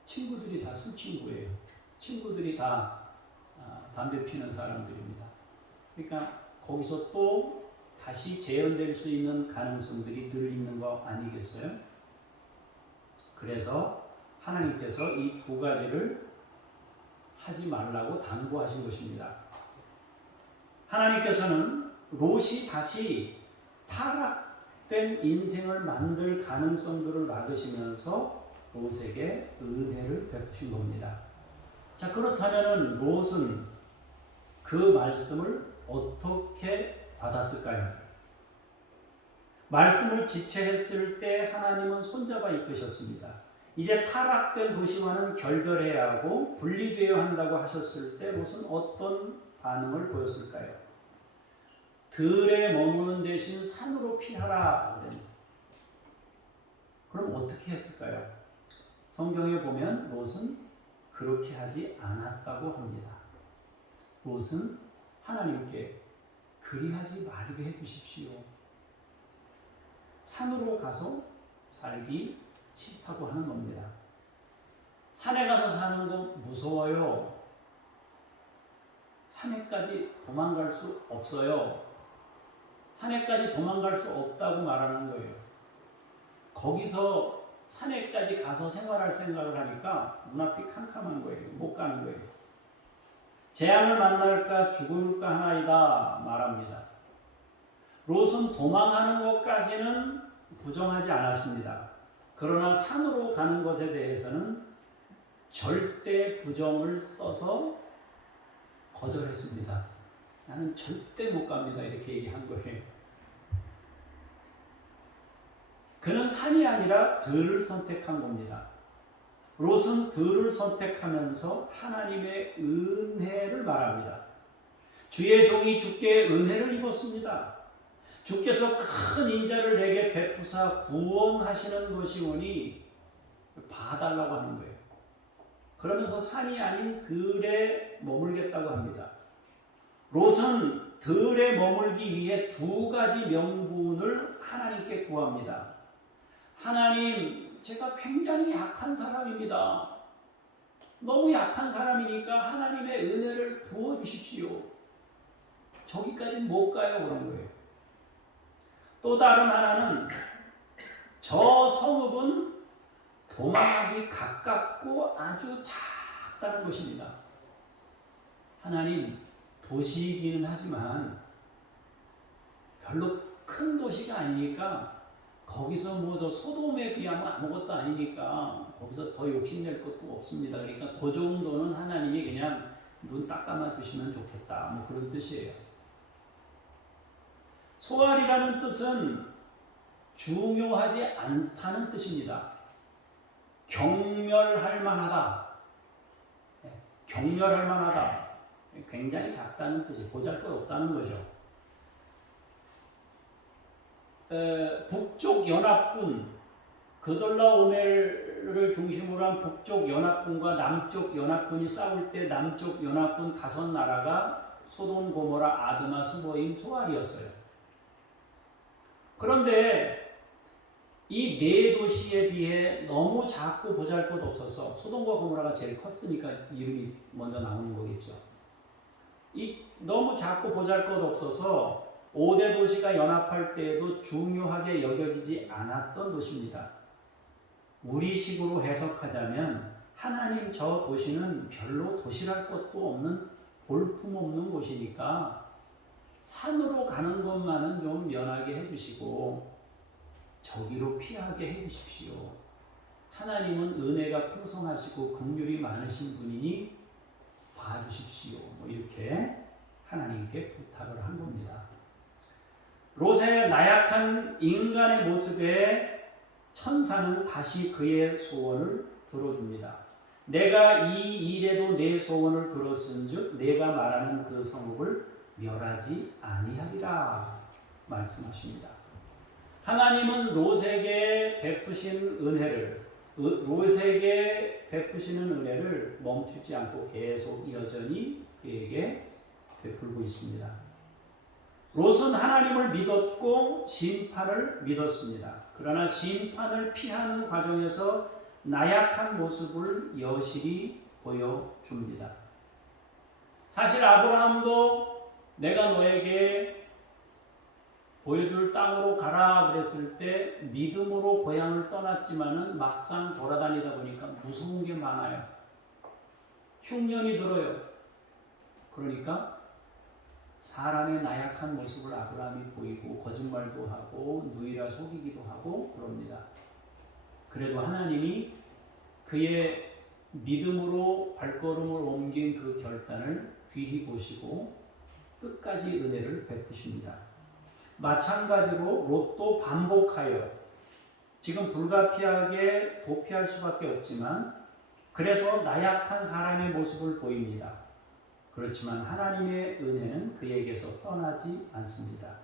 친구들이 다 술 친구예요. 친구들이 다 담배 피는 사람들입니다. 그러니까 거기서 또 다시 재현될 수 있는 가능성들이 늘 있는 거 아니겠어요? 그래서 하나님께서 이 두 가지를 하지 말라고 당부하신 것입니다. 하나님께서는 롯이 다시 타락된 인생을 만들 가능성들을 막으시면서 롯에게 은혜를 베푸신 겁니다. 자, 그렇다면 롯은 그 말씀을 어떻게 받았을까요? 말씀을 지체했을 때 하나님은 손잡아 이끄셨습니다. 이제 타락된 도시와는 결별해야 하고 분리되어야 한다고 하셨을 때 롯은 어떤 반응을 보였을까요? 들에 머무는 대신 산으로 피하라. 그럼 어떻게 했을까요? 성경에 보면 롯은 그렇게 하지 않았다고 합니다. 롯은 하나님께 그리하지 말게 해주십시오. 산으로 가서 살기 싫다고 하는 겁니다. 산에 가서 사는 거 무서워요. 산에까지 도망갈 수 없어요. 산에까지 도망갈 수 없다고 말하는 거예요. 거기서 산에까지 가서 생활할 생각을 하니까 눈앞이 캄캄한 거예요. 못 가는 거예요. 재앙을 만날까 죽을까 하나이다 말합니다. 롯은 도망하는 것까지는 부정하지 않았습니다. 그러나 산으로 가는 것에 대해서는 절대 부정을 써서 거절했습니다. 나는 절대 못 갑니다. 이렇게 얘기한 거예요. 그는 산이 아니라 들을 선택한 겁니다. 롯은 들을 선택하면서 하나님의 은혜를 말합니다. 주의 종이 주께 은혜를 입었습니다. 주께서 큰 인자를 내게 베푸사 구원하시는 것이오니 봐달라고 하는 거예요. 그러면서 산이 아닌 들에 머물겠다고 합니다. 롯은 들에 머물기 위해 두 가지 명분을 하나님께 구합니다. 하나님, 제가 굉장히 약한 사람입니다. 너무 약한 사람이니까 하나님의 은혜를 부어주십시오. 저기까지는 못 가요. 그런 거예요. 또 다른 하나는 저 성읍은 도망하기 가깝고 아주 작다는 것입니다. 하나님, 도시이기는 하지만 별로 큰 도시가 아니니까 거기서 뭐 저 소돔에 비하면 아무것도 아니니까 거기서 더 욕심낼 것도 없습니다. 그러니까 그 정도는 하나님이 그냥 눈 딱 감아 주시면 좋겠다. 뭐 그런 뜻이에요. 소알이라는 뜻은 중요하지 않다는 뜻입니다. 경멸할 만하다. 경멸할 만하다. 굉장히 작다는 뜻이 보잘것없다는 거죠. 북쪽 연합군 그돌라오멜을 중심으로 한 북쪽 연합군과 남쪽 연합군이 싸울 때 남쪽 연합군 5나라가 소돔, 고모라, 아드마, 스보임, 소알이었어요. 그런데 이 네 도시에 비해 너무 작고 보잘것없어서 소돔과 고모라가 제일 컸으니까 이름이 먼저 나오는 거겠죠. 이 너무 작고 보잘것없어서 5대 도시가 연합할 때에도 중요하게 여겨지지 않았던 도시입니다. 우리식으로 해석하자면 하나님 저 도시는 별로 도시랄 것도 없는 볼품없는 곳이니까 산으로 가는 것만은 좀 면하게 해주시고 저기로 피하게 해주십시오. 하나님은 은혜가 풍성하시고 긍휼이 많으신 분이니 봐주십시오. 뭐 이렇게 하나님께 부탁을 한 겁니다. 롯의 나약한 인간의 모습에 천사는 다시 그의 소원을 들어줍니다. 내가 이 일에도 내 소원을 들었은즉 내가 말하는 그 성읍을 멸하지 아니하리라 말씀하십니다. 하나님은 롯에게 베푸신 은혜를 롯에게 베푸시는 은혜를 멈추지 않고 계속 여전히 그에게 베풀고 있습니다. 롯은 하나님을 믿었고 심판을 믿었습니다. 그러나 심판을 피하는 과정에서 나약한 모습을 여실히 보여줍니다. 사실 아브라함도 내가 너에게 보여줄 땅으로 가라 그랬을 때 믿음으로 고향을 떠났지만은 막상 돌아다니다 보니까 무서운 게 많아요. 흉년이 들어요. 그러니까 사람의 나약한 모습을 아브라함이 보이고 거짓말도 하고 누이라 속이기도 하고 그럽니다. 그래도 하나님이 그의 믿음으로 발걸음을 옮긴 그 결단을 귀히 보시고 끝까지 은혜를 베푸십니다. 마찬가지로 롯도 반복하여 지금 불가피하게 도피할 수밖에 없지만 그래서 나약한 사람의 모습을 보입니다. 그렇지만 하나님의 은혜는 그에게서 떠나지 않습니다.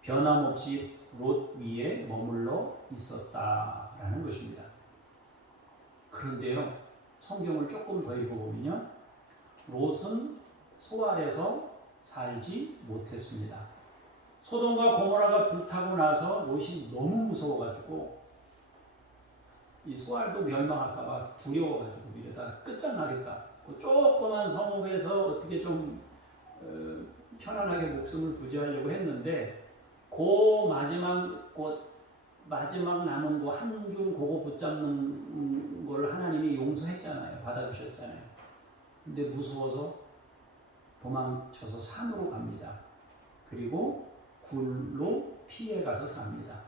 변함없이 롯 위에 머물러 있었다라는 것입니다. 그런데요, 성경을 조금 더 읽어보면요, 롯은 소알에서 살지 못했습니다. 소돔과 고모라가 불타고 나서 롯이 너무 무서워가지고 이 소알도 멸망할까봐 두려워가지고 이러다 끝장나겠다. 그 조그만 성읍에서 어떻게 좀 편안하게 목숨을 부지하려고 했는데 그 마지막 남은 거 한 줄 그거 붙잡는 걸 하나님이 용서했잖아요. 받아주셨잖아요. 근데 무서워서 도망쳐서 산으로 갑니다. 그리고 굴로 피해 가서 삽니다.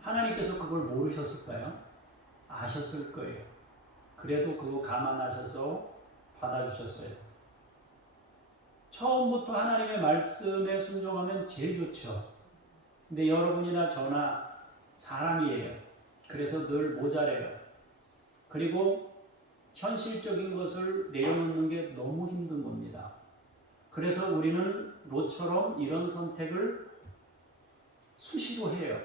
하나님께서 그걸 모르셨을까요? 아셨을 거예요. 그래도 그거 감안하셔서 받아주셨어요. 처음부터 하나님의 말씀에 순종하면 제일 좋죠. 근데 여러분이나 저나 사람이에요. 그래서 늘 모자라요. 그리고 현실적인 것을 내려놓는 게 너무 힘든 겁니다. 그래서 우리는 롯처럼 이런 선택을 수시로 해요.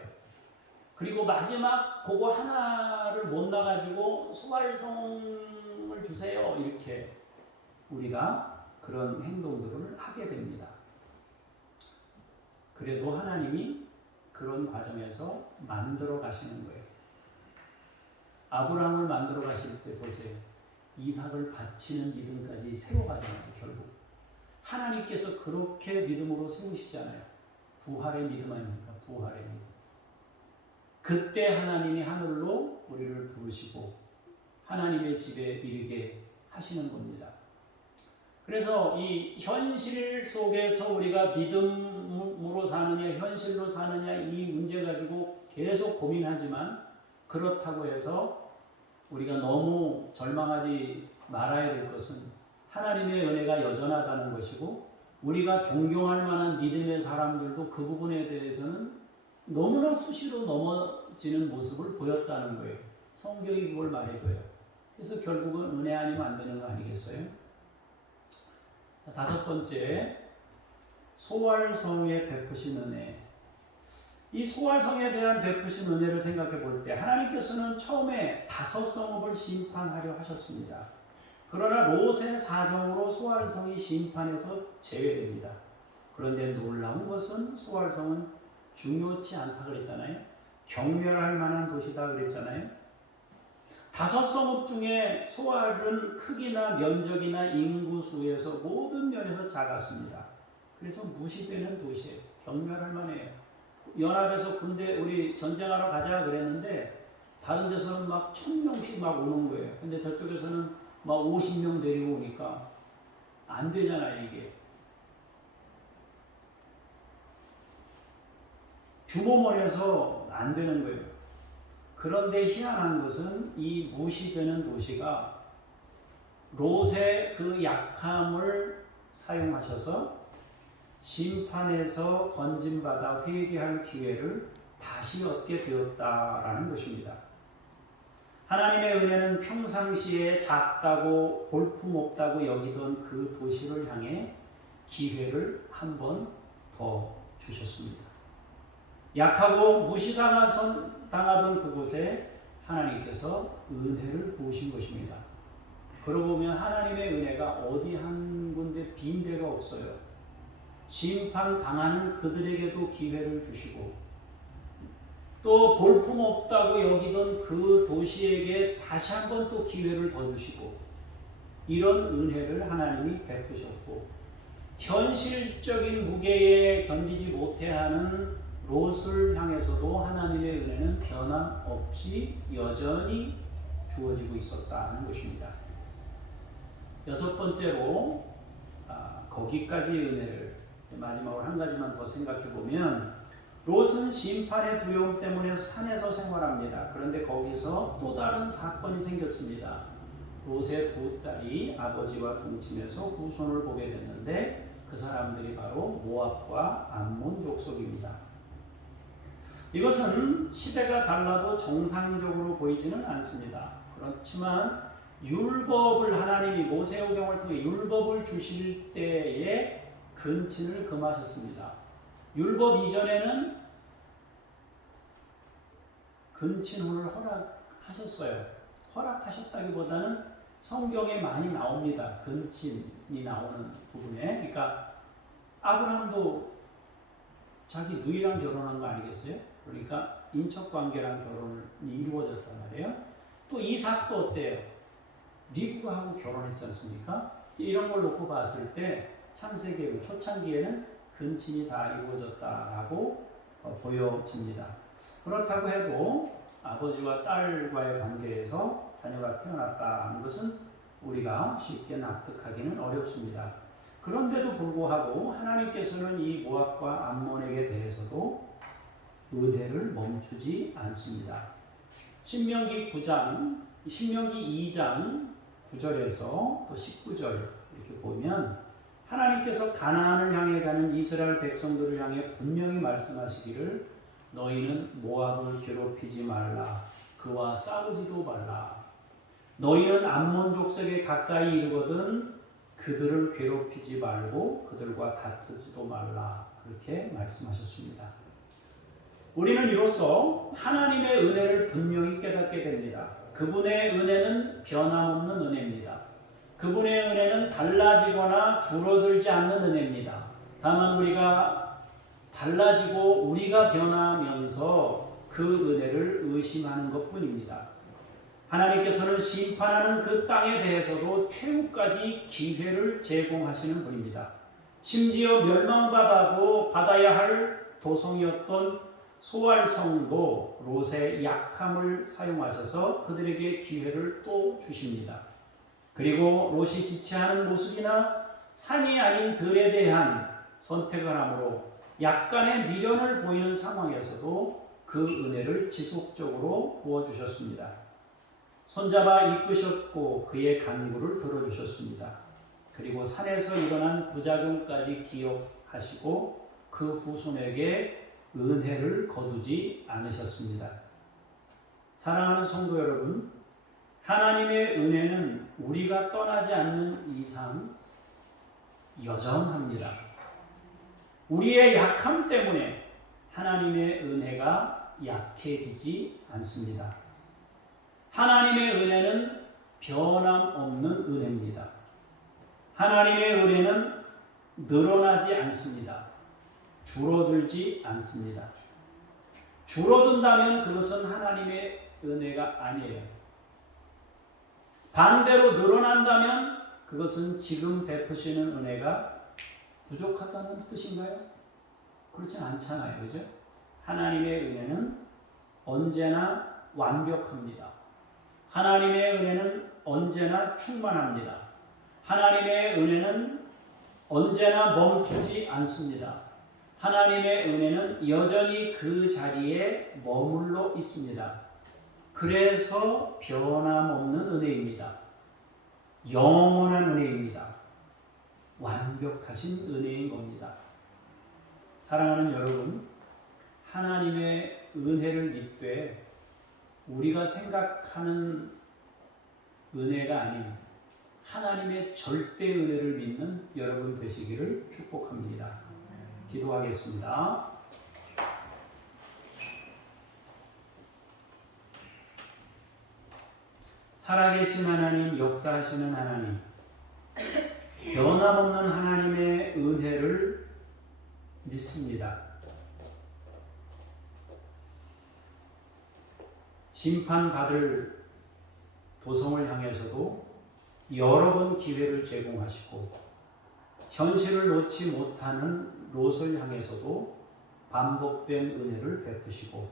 그리고 마지막 그거 하나를 못 나가지고 소알성을 주세요. 이렇게 우리가 그런 행동들을 하게 됩니다. 그래도 하나님이 그런 과정에서 만들어 가시는 거예요. 아브라함을 만들어 가실 때 보세요. 이삭을 바치는 믿음까지 세워가잖아요. 결국 하나님께서 그렇게 믿음으로 세우시잖아요. 부활의 믿음 아닙니까? 부활의 믿음. 그때 하나님이 하늘로 우리를 부르시고 하나님의 집에 이르게 하시는 겁니다. 그래서 이 현실 속에서 우리가 믿음으로 사느냐 현실로 사느냐 이 문제 가지고 계속 고민하지만 그렇다고 해서 우리가 너무 절망하지 말아야 될 것은 하나님의 은혜가 여전하다는 것이고 우리가 존경할 만한 믿음의 사람들도 그 부분에 대해서는 너무나 수시로 넘어지는 모습을 보였다는 거예요. 성경이 그걸 말해줘요. 그래서 결국은 은혜 아니면 안 되는 거 아니겠어요? 다섯 번째, 소알성에 베푸신 은혜. 이 소알성에 대한 베푸신 은혜를 생각해 볼 때 하나님께서는 처음에 5성읍을 심판하려 하셨습니다. 그러나 롯의 사정으로 소알성이 심판에서 제외됩니다. 그런데 놀라운 것은 소알성은 중요치 않다 그랬잖아요. 경멸할 만한 도시다 그랬잖아요. 5성읍 중에 소알은 크기나 면적이나 인구수에서 모든 면에서 작았습니다. 그래서 무시되는 도시예요. 경멸할 만해요. 연합에서 군대 우리 전쟁하러 가자 그랬는데 다른 데서는 막 1000명씩 막 오는 거예요. 근데 저쪽에서는 막 50명 데리고 오니까 안 되잖아요, 이게. 규모면에서 안 되는 거예요. 그런데 희한한 것은 이 무시되는 도시가 롯의 그 약함을 사용하셔서 심판에서 건짐받아 회개할 기회를 다시 얻게 되었다라는 것입니다. 하나님의 은혜는 평상시에 작다고 볼품없다고 여기던 그 도시를 향해 기회를 한 번 더 주셨습니다. 약하고 무시당하던 그곳에 하나님께서 은혜를 부으신 것입니다. 그러고 보면 하나님의 은혜가 어디 한 군데 빈 데가 없어요. 심판당하는 그들에게도 기회를 주시고 또 볼품없다고 여기던 그 도시에게 다시 한 번 또 기회를 더 주시고 이런 은혜를 하나님이 베푸셨고 현실적인 무게에 견디지 못해하는 롯을 향해서도 하나님의 은혜는 변함없이 여전히 주어지고 있었다는 것입니다. 여섯 번째로 거기까지의 은혜를 마지막으로 한 가지만 더 생각해 보면 롯은 심판의 두려움 때문에 산에서 생활합니다. 그런데 거기서 또 다른 사건이 생겼습니다. 롯의 두 딸이 아버지와 동침해서 후손을 보게 됐는데 그 사람들이 바로 모압과 암몬 족속입니다. 이것은 시대가 달라도 정상적으로 보이지는 않습니다. 그렇지만 율법을 하나님이 모세오경을 통해 율법을 주실 때에 근친을 금하셨습니다. 율법 이전에는 근친혼을 허락하셨어요. 허락하셨다기보다는 성경에 많이 나옵니다. 근친이 나오는 부분에. 그러니까 아브라함도 자기 누이랑 결혼한 거 아니겠어요? 그러니까 인척관계랑 결혼이 이루어졌단 말이에요. 또 이삭도 어때요? 리브가하고 결혼했지 않습니까? 이런 걸 놓고 봤을 때 창세기에는 초창기에는 근친이 다 이루어졌다라고 보여집니다. 그렇다고 해도 아버지와 딸과의 관계에서 자녀가 태어났다는 것은 우리가 쉽게 납득하기는 어렵습니다. 그런데도 불구하고 하나님께서는 이 모압과 암몬에게 대해서도 은혜를 멈추지 않습니다. 신명기 2장 9절에서 또 19절 이렇게 보면 하나님께서 가나안을 향해 가는 이스라엘 백성들을 향해 분명히 말씀하시기를 너희는 모압을 괴롭히지 말라. 그와 싸우지도 말라. 너희는 암몬 족속에 가까이 이르거든 그들을 괴롭히지 말고 그들과 다투지도 말라. 그렇게 말씀하셨습니다. 우리는 이로써 하나님의 은혜를 분명히 깨닫게 됩니다. 그분의 은혜는 변함없는 은혜입니다. 그분의 은혜는 달라지거나 줄어들지 않는 은혜입니다. 다만 우리가 달라지고 우리가 변하면서 그 은혜를 의심하는 것뿐입니다. 하나님께서는 심판하는 그 땅에 대해서도 최후까지 기회를 제공하시는 분입니다. 심지어 멸망받아야 할 도성이었던 소알성도 롯의 약함을 사용하셔서 그들에게 기회를 또 주십니다. 그리고 롯이 지체하는 모습이나 산이 아닌 들에 대한 선택을 함으로 약간의 미련을 보이는 상황에서도 그 은혜를 지속적으로 부어주셨습니다. 손잡아 이끄셨고 그의 간구를 들어주셨습니다. 그리고 산에서 일어난 부작용까지 기억하시고 그 후손에게 은혜를 거두지 않으셨습니다. 사랑하는 성도 여러분, 하나님의 은혜는 우리가 떠나지 않는 이상 여전합니다. 우리의 약함 때문에 하나님의 은혜가 약해지지 않습니다. 하나님의 은혜는 변함없는 은혜입니다. 하나님의 은혜는 늘어나지 않습니다. 줄어들지 않습니다. 줄어든다면 그것은 하나님의 은혜가 아니에요. 반대로 늘어난다면 그것은 지금 베푸시는 은혜가 부족하다는 뜻인가요? 그렇지 않잖아요. 그죠? 하나님의 은혜는 언제나 완벽합니다. 하나님의 은혜는 언제나 충만합니다. 하나님의 은혜는 언제나 멈추지 않습니다. 하나님의 은혜는 여전히 그 자리에 머물러 있습니다. 그래서 변함없는 은혜입니다. 영원한 은혜입니다. 완벽하신 은혜인 겁니다. 사랑하는 여러분, 하나님의 은혜를 믿되 우리가 생각하는 은혜가 아닌 하나님의 절대 은혜를 믿는 여러분 되시기를 축복합니다. 기도하겠습니다. 살아계신 하나님, 역사하시는 하나님, 변함없는 하나님의 은혜를 믿습니다. 심판받을 도성을 향해서도 여러 번 기회를 제공하시고 현실을 놓지 못하는 롯을 향해서도 반복된 은혜를 베푸시고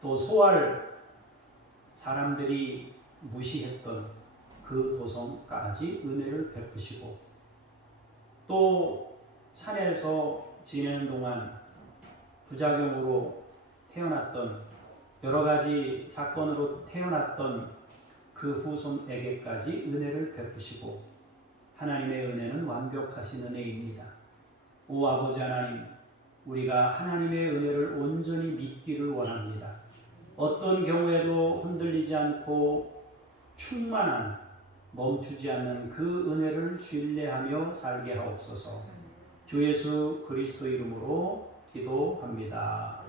또 소알 사람들이 무시했던 그 도성까지 은혜를 베푸시고 또 산에서 지내는 동안 부작용으로 태어났던 여러 가지 사건으로 태어났던 그 후손에게까지 은혜를 베푸시고 하나님의 은혜는 완벽하신 은혜입니다. 오 아버지 하나님, 우리가 하나님의 은혜를 온전히 믿기를 원합니다. 어떤 경우에도 흔들리지 않고 충만한 멈추지 않는 그 은혜를 신뢰하며 살게 하옵소서. 주 예수 그리스도 이름으로 기도합니다.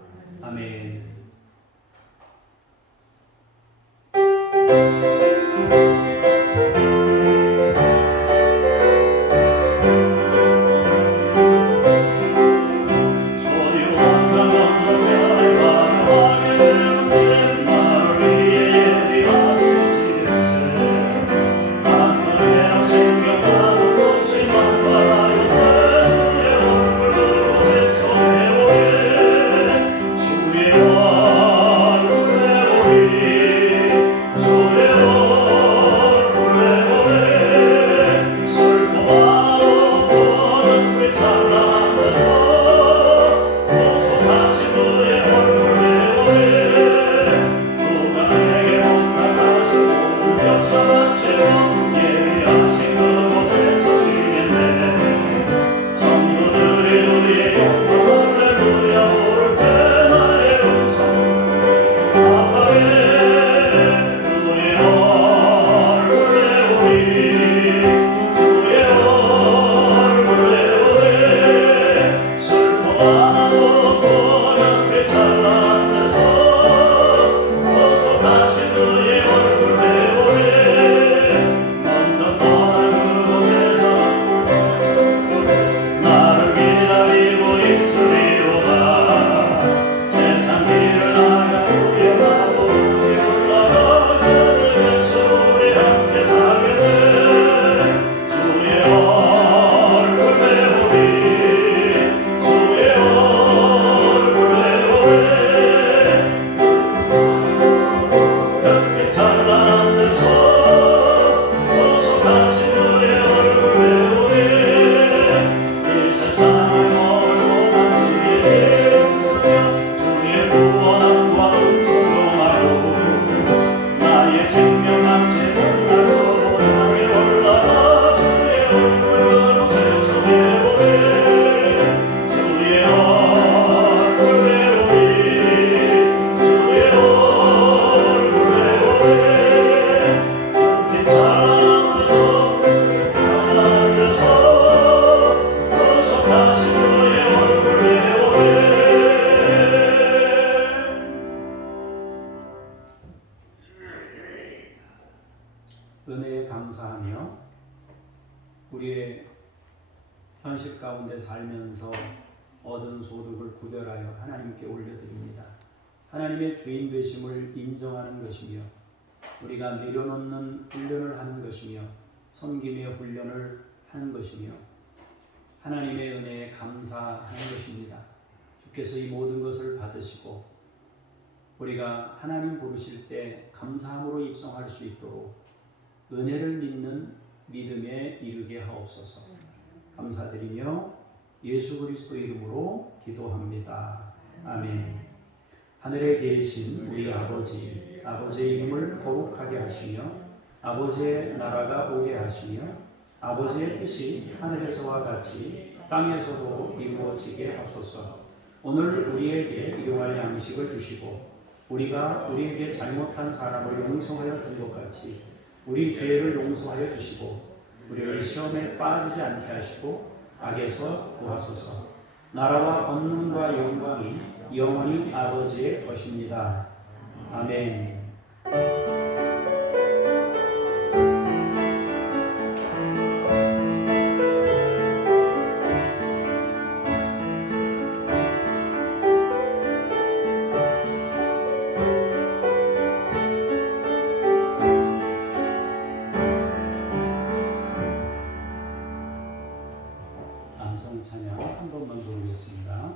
아멘. 은혜에 감사하며 우리의 현실 가운데 살면서 얻은 소득을 구별하여 하나님께 올려드립니다. 하나님의 주인 되심을 인정하는 것이며 우리가 내려놓는 훈련을 하는 것이며 섬김의 훈련을 하는 것이며 하나님의 은혜에 감사하는 것입니다. 주께서 이 모든 것을 받으시고 우리가 하나님 부르실 때 감사함으로 입성할 수 있도록 은혜를 믿는 믿음에 이르게 하옵소서. 감사드리며 예수 그리스도 이름으로 기도합니다. 아멘. 하늘에 계신 우리 아버지, 아버지의 이름을 거룩하게 하시며 아버지의 나라가 오게 하시며 아버지의 뜻이 하늘에서와 같이 땅에서도 이루어지게 하소서. 오늘 우리에게 일용할 양식을 주시고 우리가 우리에게 잘못한 사람을 용서하여 준 것 같이 우리 죄를 용서하여 주시고 우리를 시험에 빠지지 않게 하시고 악에서 구하소서. 나라와 권능과 영광이 영원히 아버지의 것입니다. 아멘. 암송 찬양 한 번만 부르겠습니다.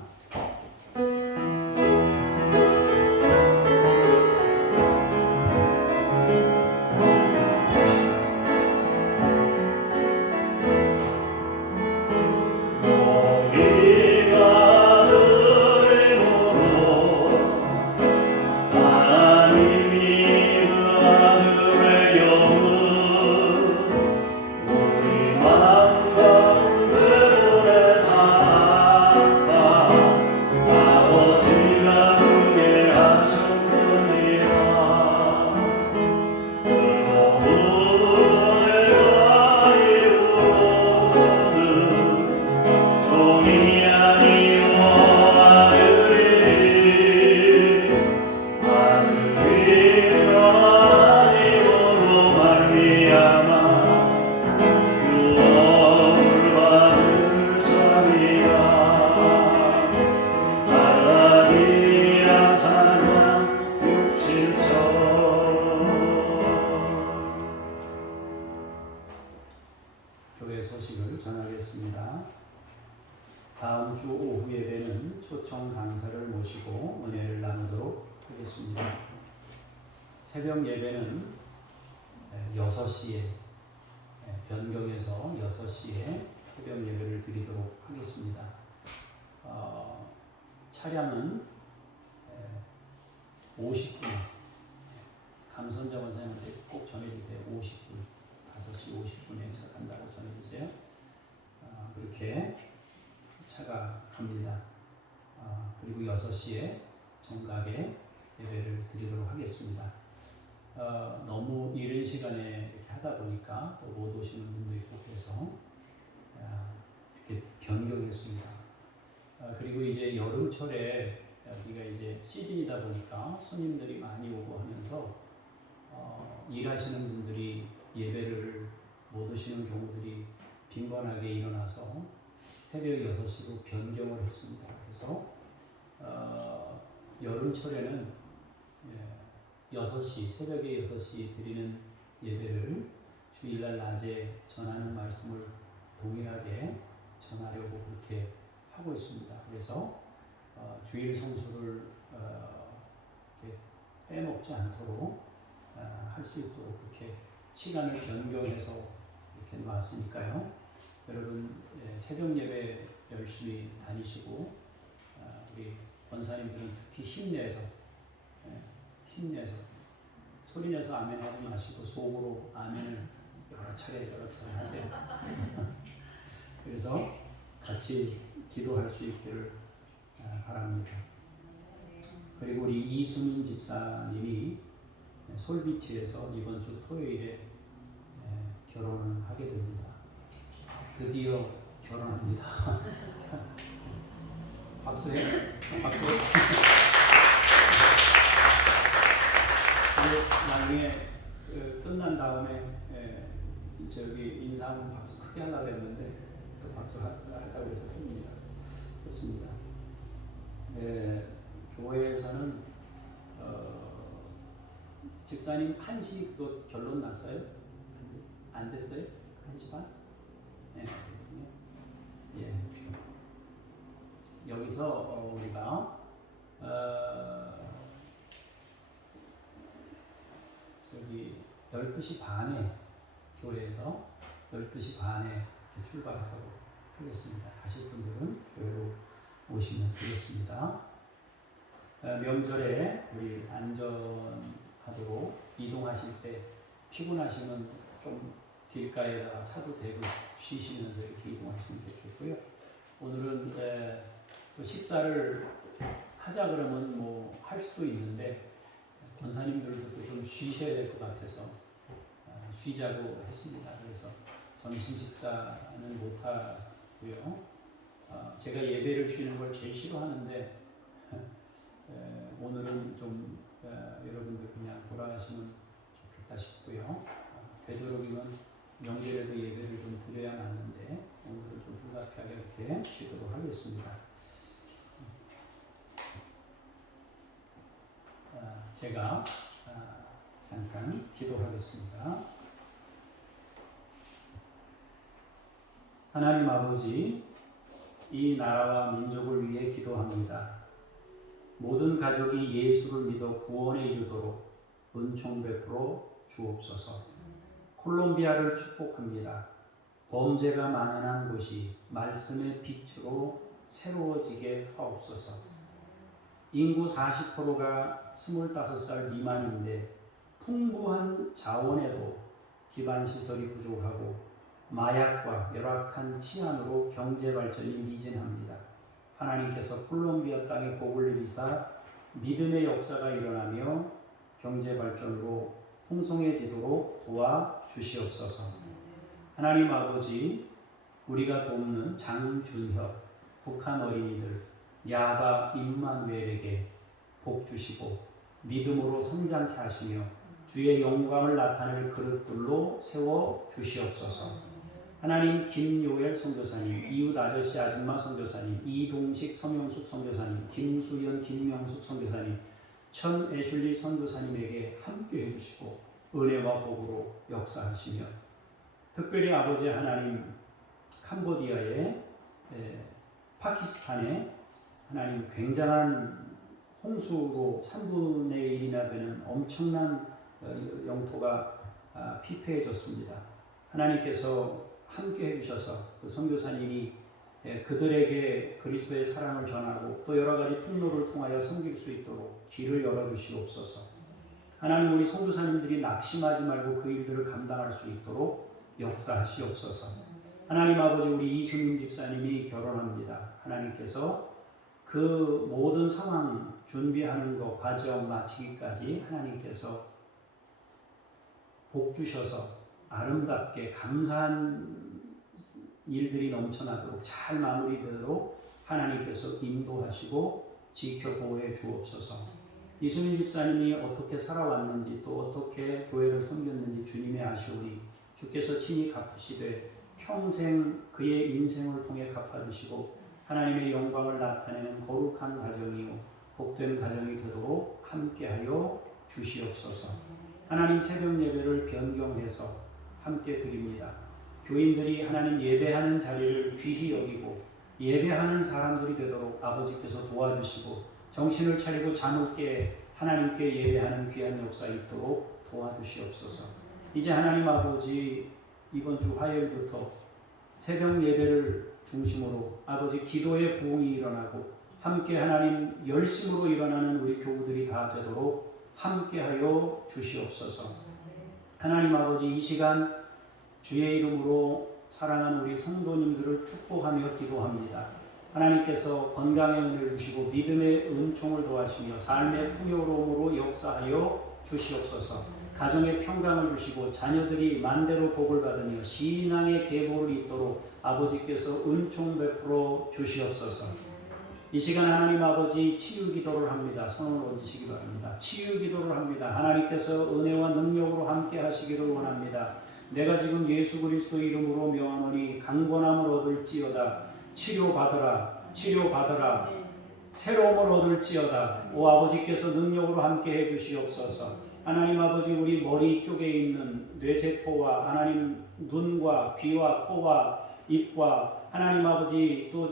교회 소식을 전하겠습니다. 다음 주 오후 예배는 초청 강사를 모시고 은혜를 나누도록 하겠습니다. 새벽 예배는 6시에 변경해서 6시에 새벽 예배를 드리도록 하겠습니다. 차량은 50분 감선정 원사님한테 꼭 전해주세요. 50분 5시 50분에 차 간다고 전해주세요. 그렇게 차가 갑니다. 그리고 6시에 정각에 예배를 드리도록 하겠습니다. 너무 이른 시간에 이렇게 하다 보니까 또 못 오시는 분도 있고 그래서 이렇게 변경했습니다. 그리고 이제 여름철에 여기가 이제 시즌이다 보니까 손님들이 많이 오고 하면서 일하시는 분들이 예배를 못 오시는 경우들이 빈번하게 일어나서 새벽 6시로 변경을 했습니다. 그래서 여름철에는 6시, 새벽에 6시 드리는 예배를 주일날 낮에 전하는 말씀을 동일하게 전하려고 그렇게 하고 있습니다. 그래서 주일 성수를 빼먹지 않도록 할 수 있도록 그렇게 시간을 변경해서 이렇게 놨으니까요. 여러분 새벽 예배 열심히 다니시고 우리 권사님들은 특히 힘내서 소리내서 아멘 하지 마시고 속으로 아멘을 여러 차례 하세요. 그래서 같이 기도할 수 있기를 바랍니다. 그리고 우리 이수민 집사님이 솔비치에서 이번 주 토요일에 결혼을 하게 됩니다. 드디어 결혼합니다. 박수해. 박수. 나중에 끝난 다음에 저기 인사하면 박수 크게 하려고 했는데 또 박수 하자고 해서 했습니다. 교회에서는 집사님 1시도 결론 났어요? 안 됐어요? 1시 반? 예. 여기서 우리가 저기 12시 반에 교회에서 12시 반에 출발하도록 하겠습니다. 가실 분들은 교회로 오시면 되겠습니다. 명절에 우리 안전하도록 이동하실 때 피곤하시면 좀 길가에다가 차도 대고 쉬시면서 이렇게 이동하시면 좋겠고요. 오늘은 또 식사를 하자 그러면 뭐 할 수도 있는데 권사님들도 좀 쉬셔야 될 것 같아서 쉬자고 했습니다. 그래서 점심 식사는 못 하고요. 제가 예배를 쉬는 걸 제일 싫어하는데 오늘은 좀 여러분들 그냥 돌아가시면 좋겠다 싶고요. 되도록이면 명절에도 예배를 좀 드려야 하는데 오늘은 좀 불가피하게 이렇게 쉬도록 하겠습니다. 제가 잠깐 기도하겠습니다. 하나님 아버지, 이 나라와 민족을 위해 기도합니다. 모든 가족이 예수를 믿어 구원에 이르도록 은총 베풀어 주옵소서. 콜롬비아를 축복합니다. 범죄가 만연한 곳이 말씀의 빛으로 새로워지게 하옵소서. 인구 40%가 25살 미만인데 풍부한 자원에도 기반시설이 부족하고 마약과 열악한 치안으로 경제 발전이 미진합니다. 하나님께서 콜롬비아 땅에 복을 내리사 믿음의 역사가 일어나며 경제 발전으로 풍성해지도록 도와주시옵소서. 하나님 아버지, 우리가 돕는 장준혁, 북한 어린이들, 야바 임마누엘에게 복 주시고 믿음으로 성장케 하시며 주의 영광을 나타낼 그릇들로 세워 주시옵소서. 하나님, 김요엘 선교사님, 이웃 아저씨 아줌마 선교사님, 이동식 서명숙 선교사님, 김수연 김명숙 선교사님, 천 애슐리 선교사님에게 함께 해주시고 은혜와 복으로 역사하시며 특별히 아버지 하나님, 캄보디아에 파키스탄에 하나님 굉장한 홍수로 3분의 1이나 되는 엄청난 영토가 피폐해졌습니다. 하나님께서 함께 해주셔서 그 선교사님이 그들에게 그리스도의 사랑을 전하고 또 여러 가지 통로를 통하여 섬길 수 있도록 길을 열어주시옵소서. 하나님, 우리 선교사님들이 낙심하지 말고 그 일들을 감당할 수 있도록 역사하시옵소서. 하나님 아버지, 우리 이수민 집사님이 결혼합니다. 하나님께서 그 모든 상황 준비하는 것 과정 마치기까지 하나님께서 복 주셔서 아름답게 감사한 일들이 넘쳐나도록 잘 마무리되도록 하나님께서 인도하시고 지켜 보호해 주옵소서. 이수민 집사님이 어떻게 살아왔는지 또 어떻게 교회를 섬겼는지 주님의 아시오니 주께서 친히 갚으시되 평생 그의 인생을 통해 갚아주시고 하나님의 영광을 나타내는 거룩한 가정이요 복된 가정이 되도록 함께하여 주시옵소서. 하나님, 새벽 예배를 변경해서 함께 드립니다. 교인들이 하나님 예배하는 자리를 귀히 여기고 예배하는 사람들이 되도록 아버지께서 도와주시고 정신을 차리고 잠을 깨 하나님께 예배하는 귀한 역사 있도록 도와주시옵소서. 이제 하나님 아버지, 이번 주 화요일부터 새벽 예배를 중심으로 아버지 기도의 부흥이 일어나고 함께 하나님 열심으로 일어나는 우리 교우들이 다 되도록 함께하여 주시옵소서. 하나님 아버지, 이 시간 주의 이름으로 사랑하는 우리 성도님들을 축복하며 기도합니다. 하나님께서 건강의 은혜를 주시고 믿음의 은총을 도와주시며 삶의 풍요로움으로 역사하여 주시옵소서. 가정의 평강을 주시고 자녀들이 만대로 복을 받으며 신앙의 계보를 잇도록 아버지께서 은총 베풀어 주시옵소서. 이 시간 하나님 아버지, 치유 기도를 합니다. 손을 얹으시기 바랍니다. 치유 기도를 합니다. 하나님께서 은혜와 능력으로 함께 하시기를 원합니다. 내가 지금 예수 그리스도 이름으로 명하노니 강건함을 얻을지어다. 치료받으라, 치료받으라. 새로움을 얻을지어다. 오 아버지께서 능력으로 함께 해주시옵소서. 하나님 아버지, 우리 머리 쪽에 있는 뇌세포와 하나님 눈과 귀와 코와 입과 하나님 아버지 또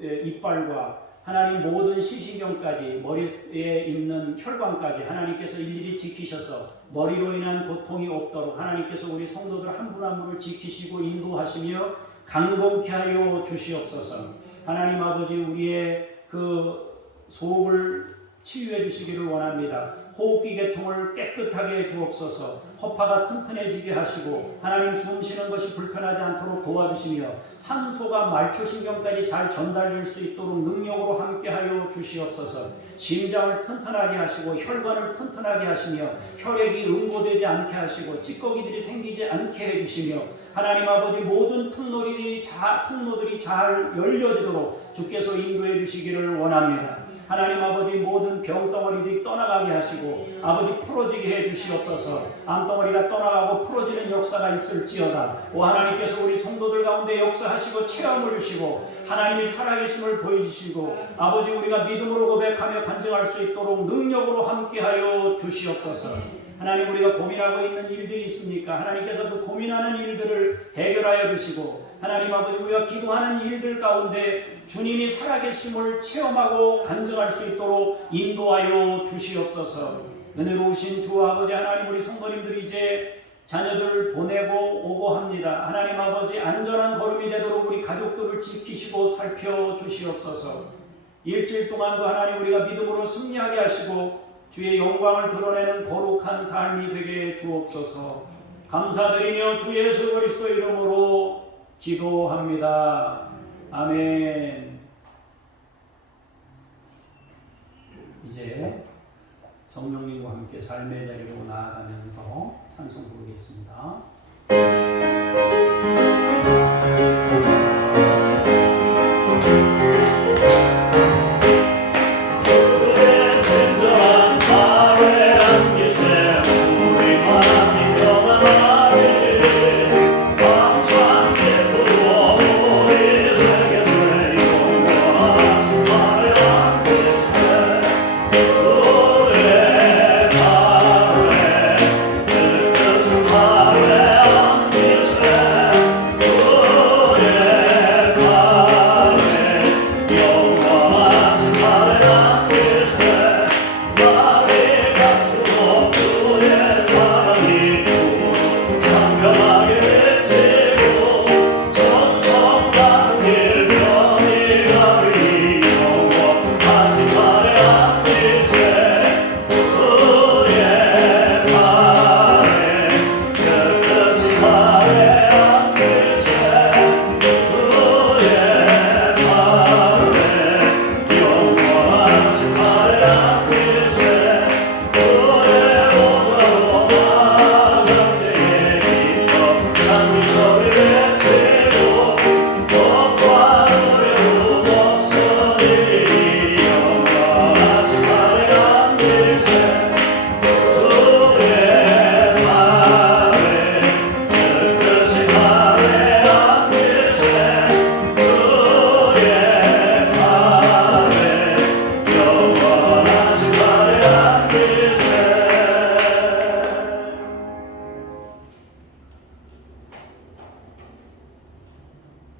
이빨과 하나님 모든 시신경까지 머리에 있는 혈관까지 하나님께서 일일이 지키셔서 머리로 인한 고통이 없도록 하나님께서 우리 성도들 한 분 한 분을 지키시고 인도하시며 강건케 하여 주시옵소서. 하나님 아버지, 우리의 그 속을 치유해 주시기를 원합니다. 호흡기 계통을 깨끗하게 해 주옵소서. 허파가 튼튼해지게 하시고 하나님 숨 쉬는 것이 불편하지 않도록 도와주시며 산소가 말초신경까지 잘 전달될 수 있도록 능력으로 함께하여 주시옵소서. 심장을 튼튼하게 하시고 혈관을 튼튼하게 하시며 혈액이 응고되지 않게 하시고 찌꺼기들이 생기지 않게 해주시며 하나님 아버지 모든 통로들이 잘 열려지도록 주께서 인도해 주시기를 원합니다. 하나님 아버지 모든 병덩어리들이 떠나가게 하시고 아버지 풀어지게 해 주시옵소서. 암덩어리가 떠나가고 풀어지는 역사가 있을지어다. 오 하나님께서 우리 성도들 가운데 역사하시고 체험을 주시고 하나님이 살아계심을 보여주시고 아버지 우리가 믿음으로 고백하며 간증할 수 있도록 능력으로 함께하여 주시옵소서. 하나님 우리가 고민하고 있는 일들이 있습니까? 하나님께서 그 고민하는 일들을 해결하여 주시고 하나님 아버지 우리가 기도하는 일들 가운데 주님이 살아계심을 체험하고 간증할 수 있도록 인도하여 주시옵소서. 은혜로우신 주 아버지 하나님 우리 성도님들이 이제 자녀들을 보내고 오고 합니다. 하나님 아버지 안전한 걸음이 되도록 우리 가족들을 지키시고 살펴주시옵소서. 일주일 동안도 하나님 우리가 믿음으로 승리하게 하시고 주의 영광을 드러내는 거룩한 삶이 되게 주옵소서. 감사드리며 주 예수 그리스도 이름으로 기도합니다. 아멘. 이제 성령님과 함께 삶의 자리로 나아가면서 찬송 부르겠습니다.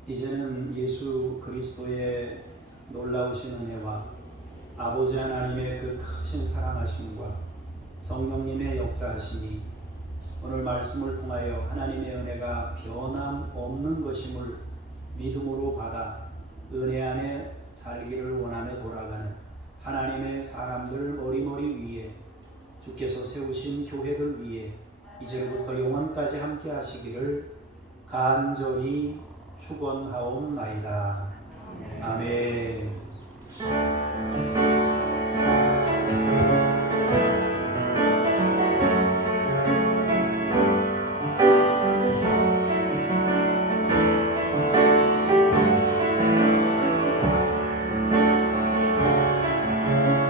이제는 예수 그리스도의 놀라우신 은혜와 아버지 하나님의 그 크신 사랑하심과 성령님의 역사하심이 오늘 말씀을 통하여 하나님의 은혜가 변함없는 것임을 믿음으로 받아 은혜 안에 살기를 원하며 돌아가는 하나님의 사람들 머리머리 위에 주께서 세우신 교회들 위에 이제부터 영원까지 함께 하시기를 간절히 축원하옵나이다. 아멘.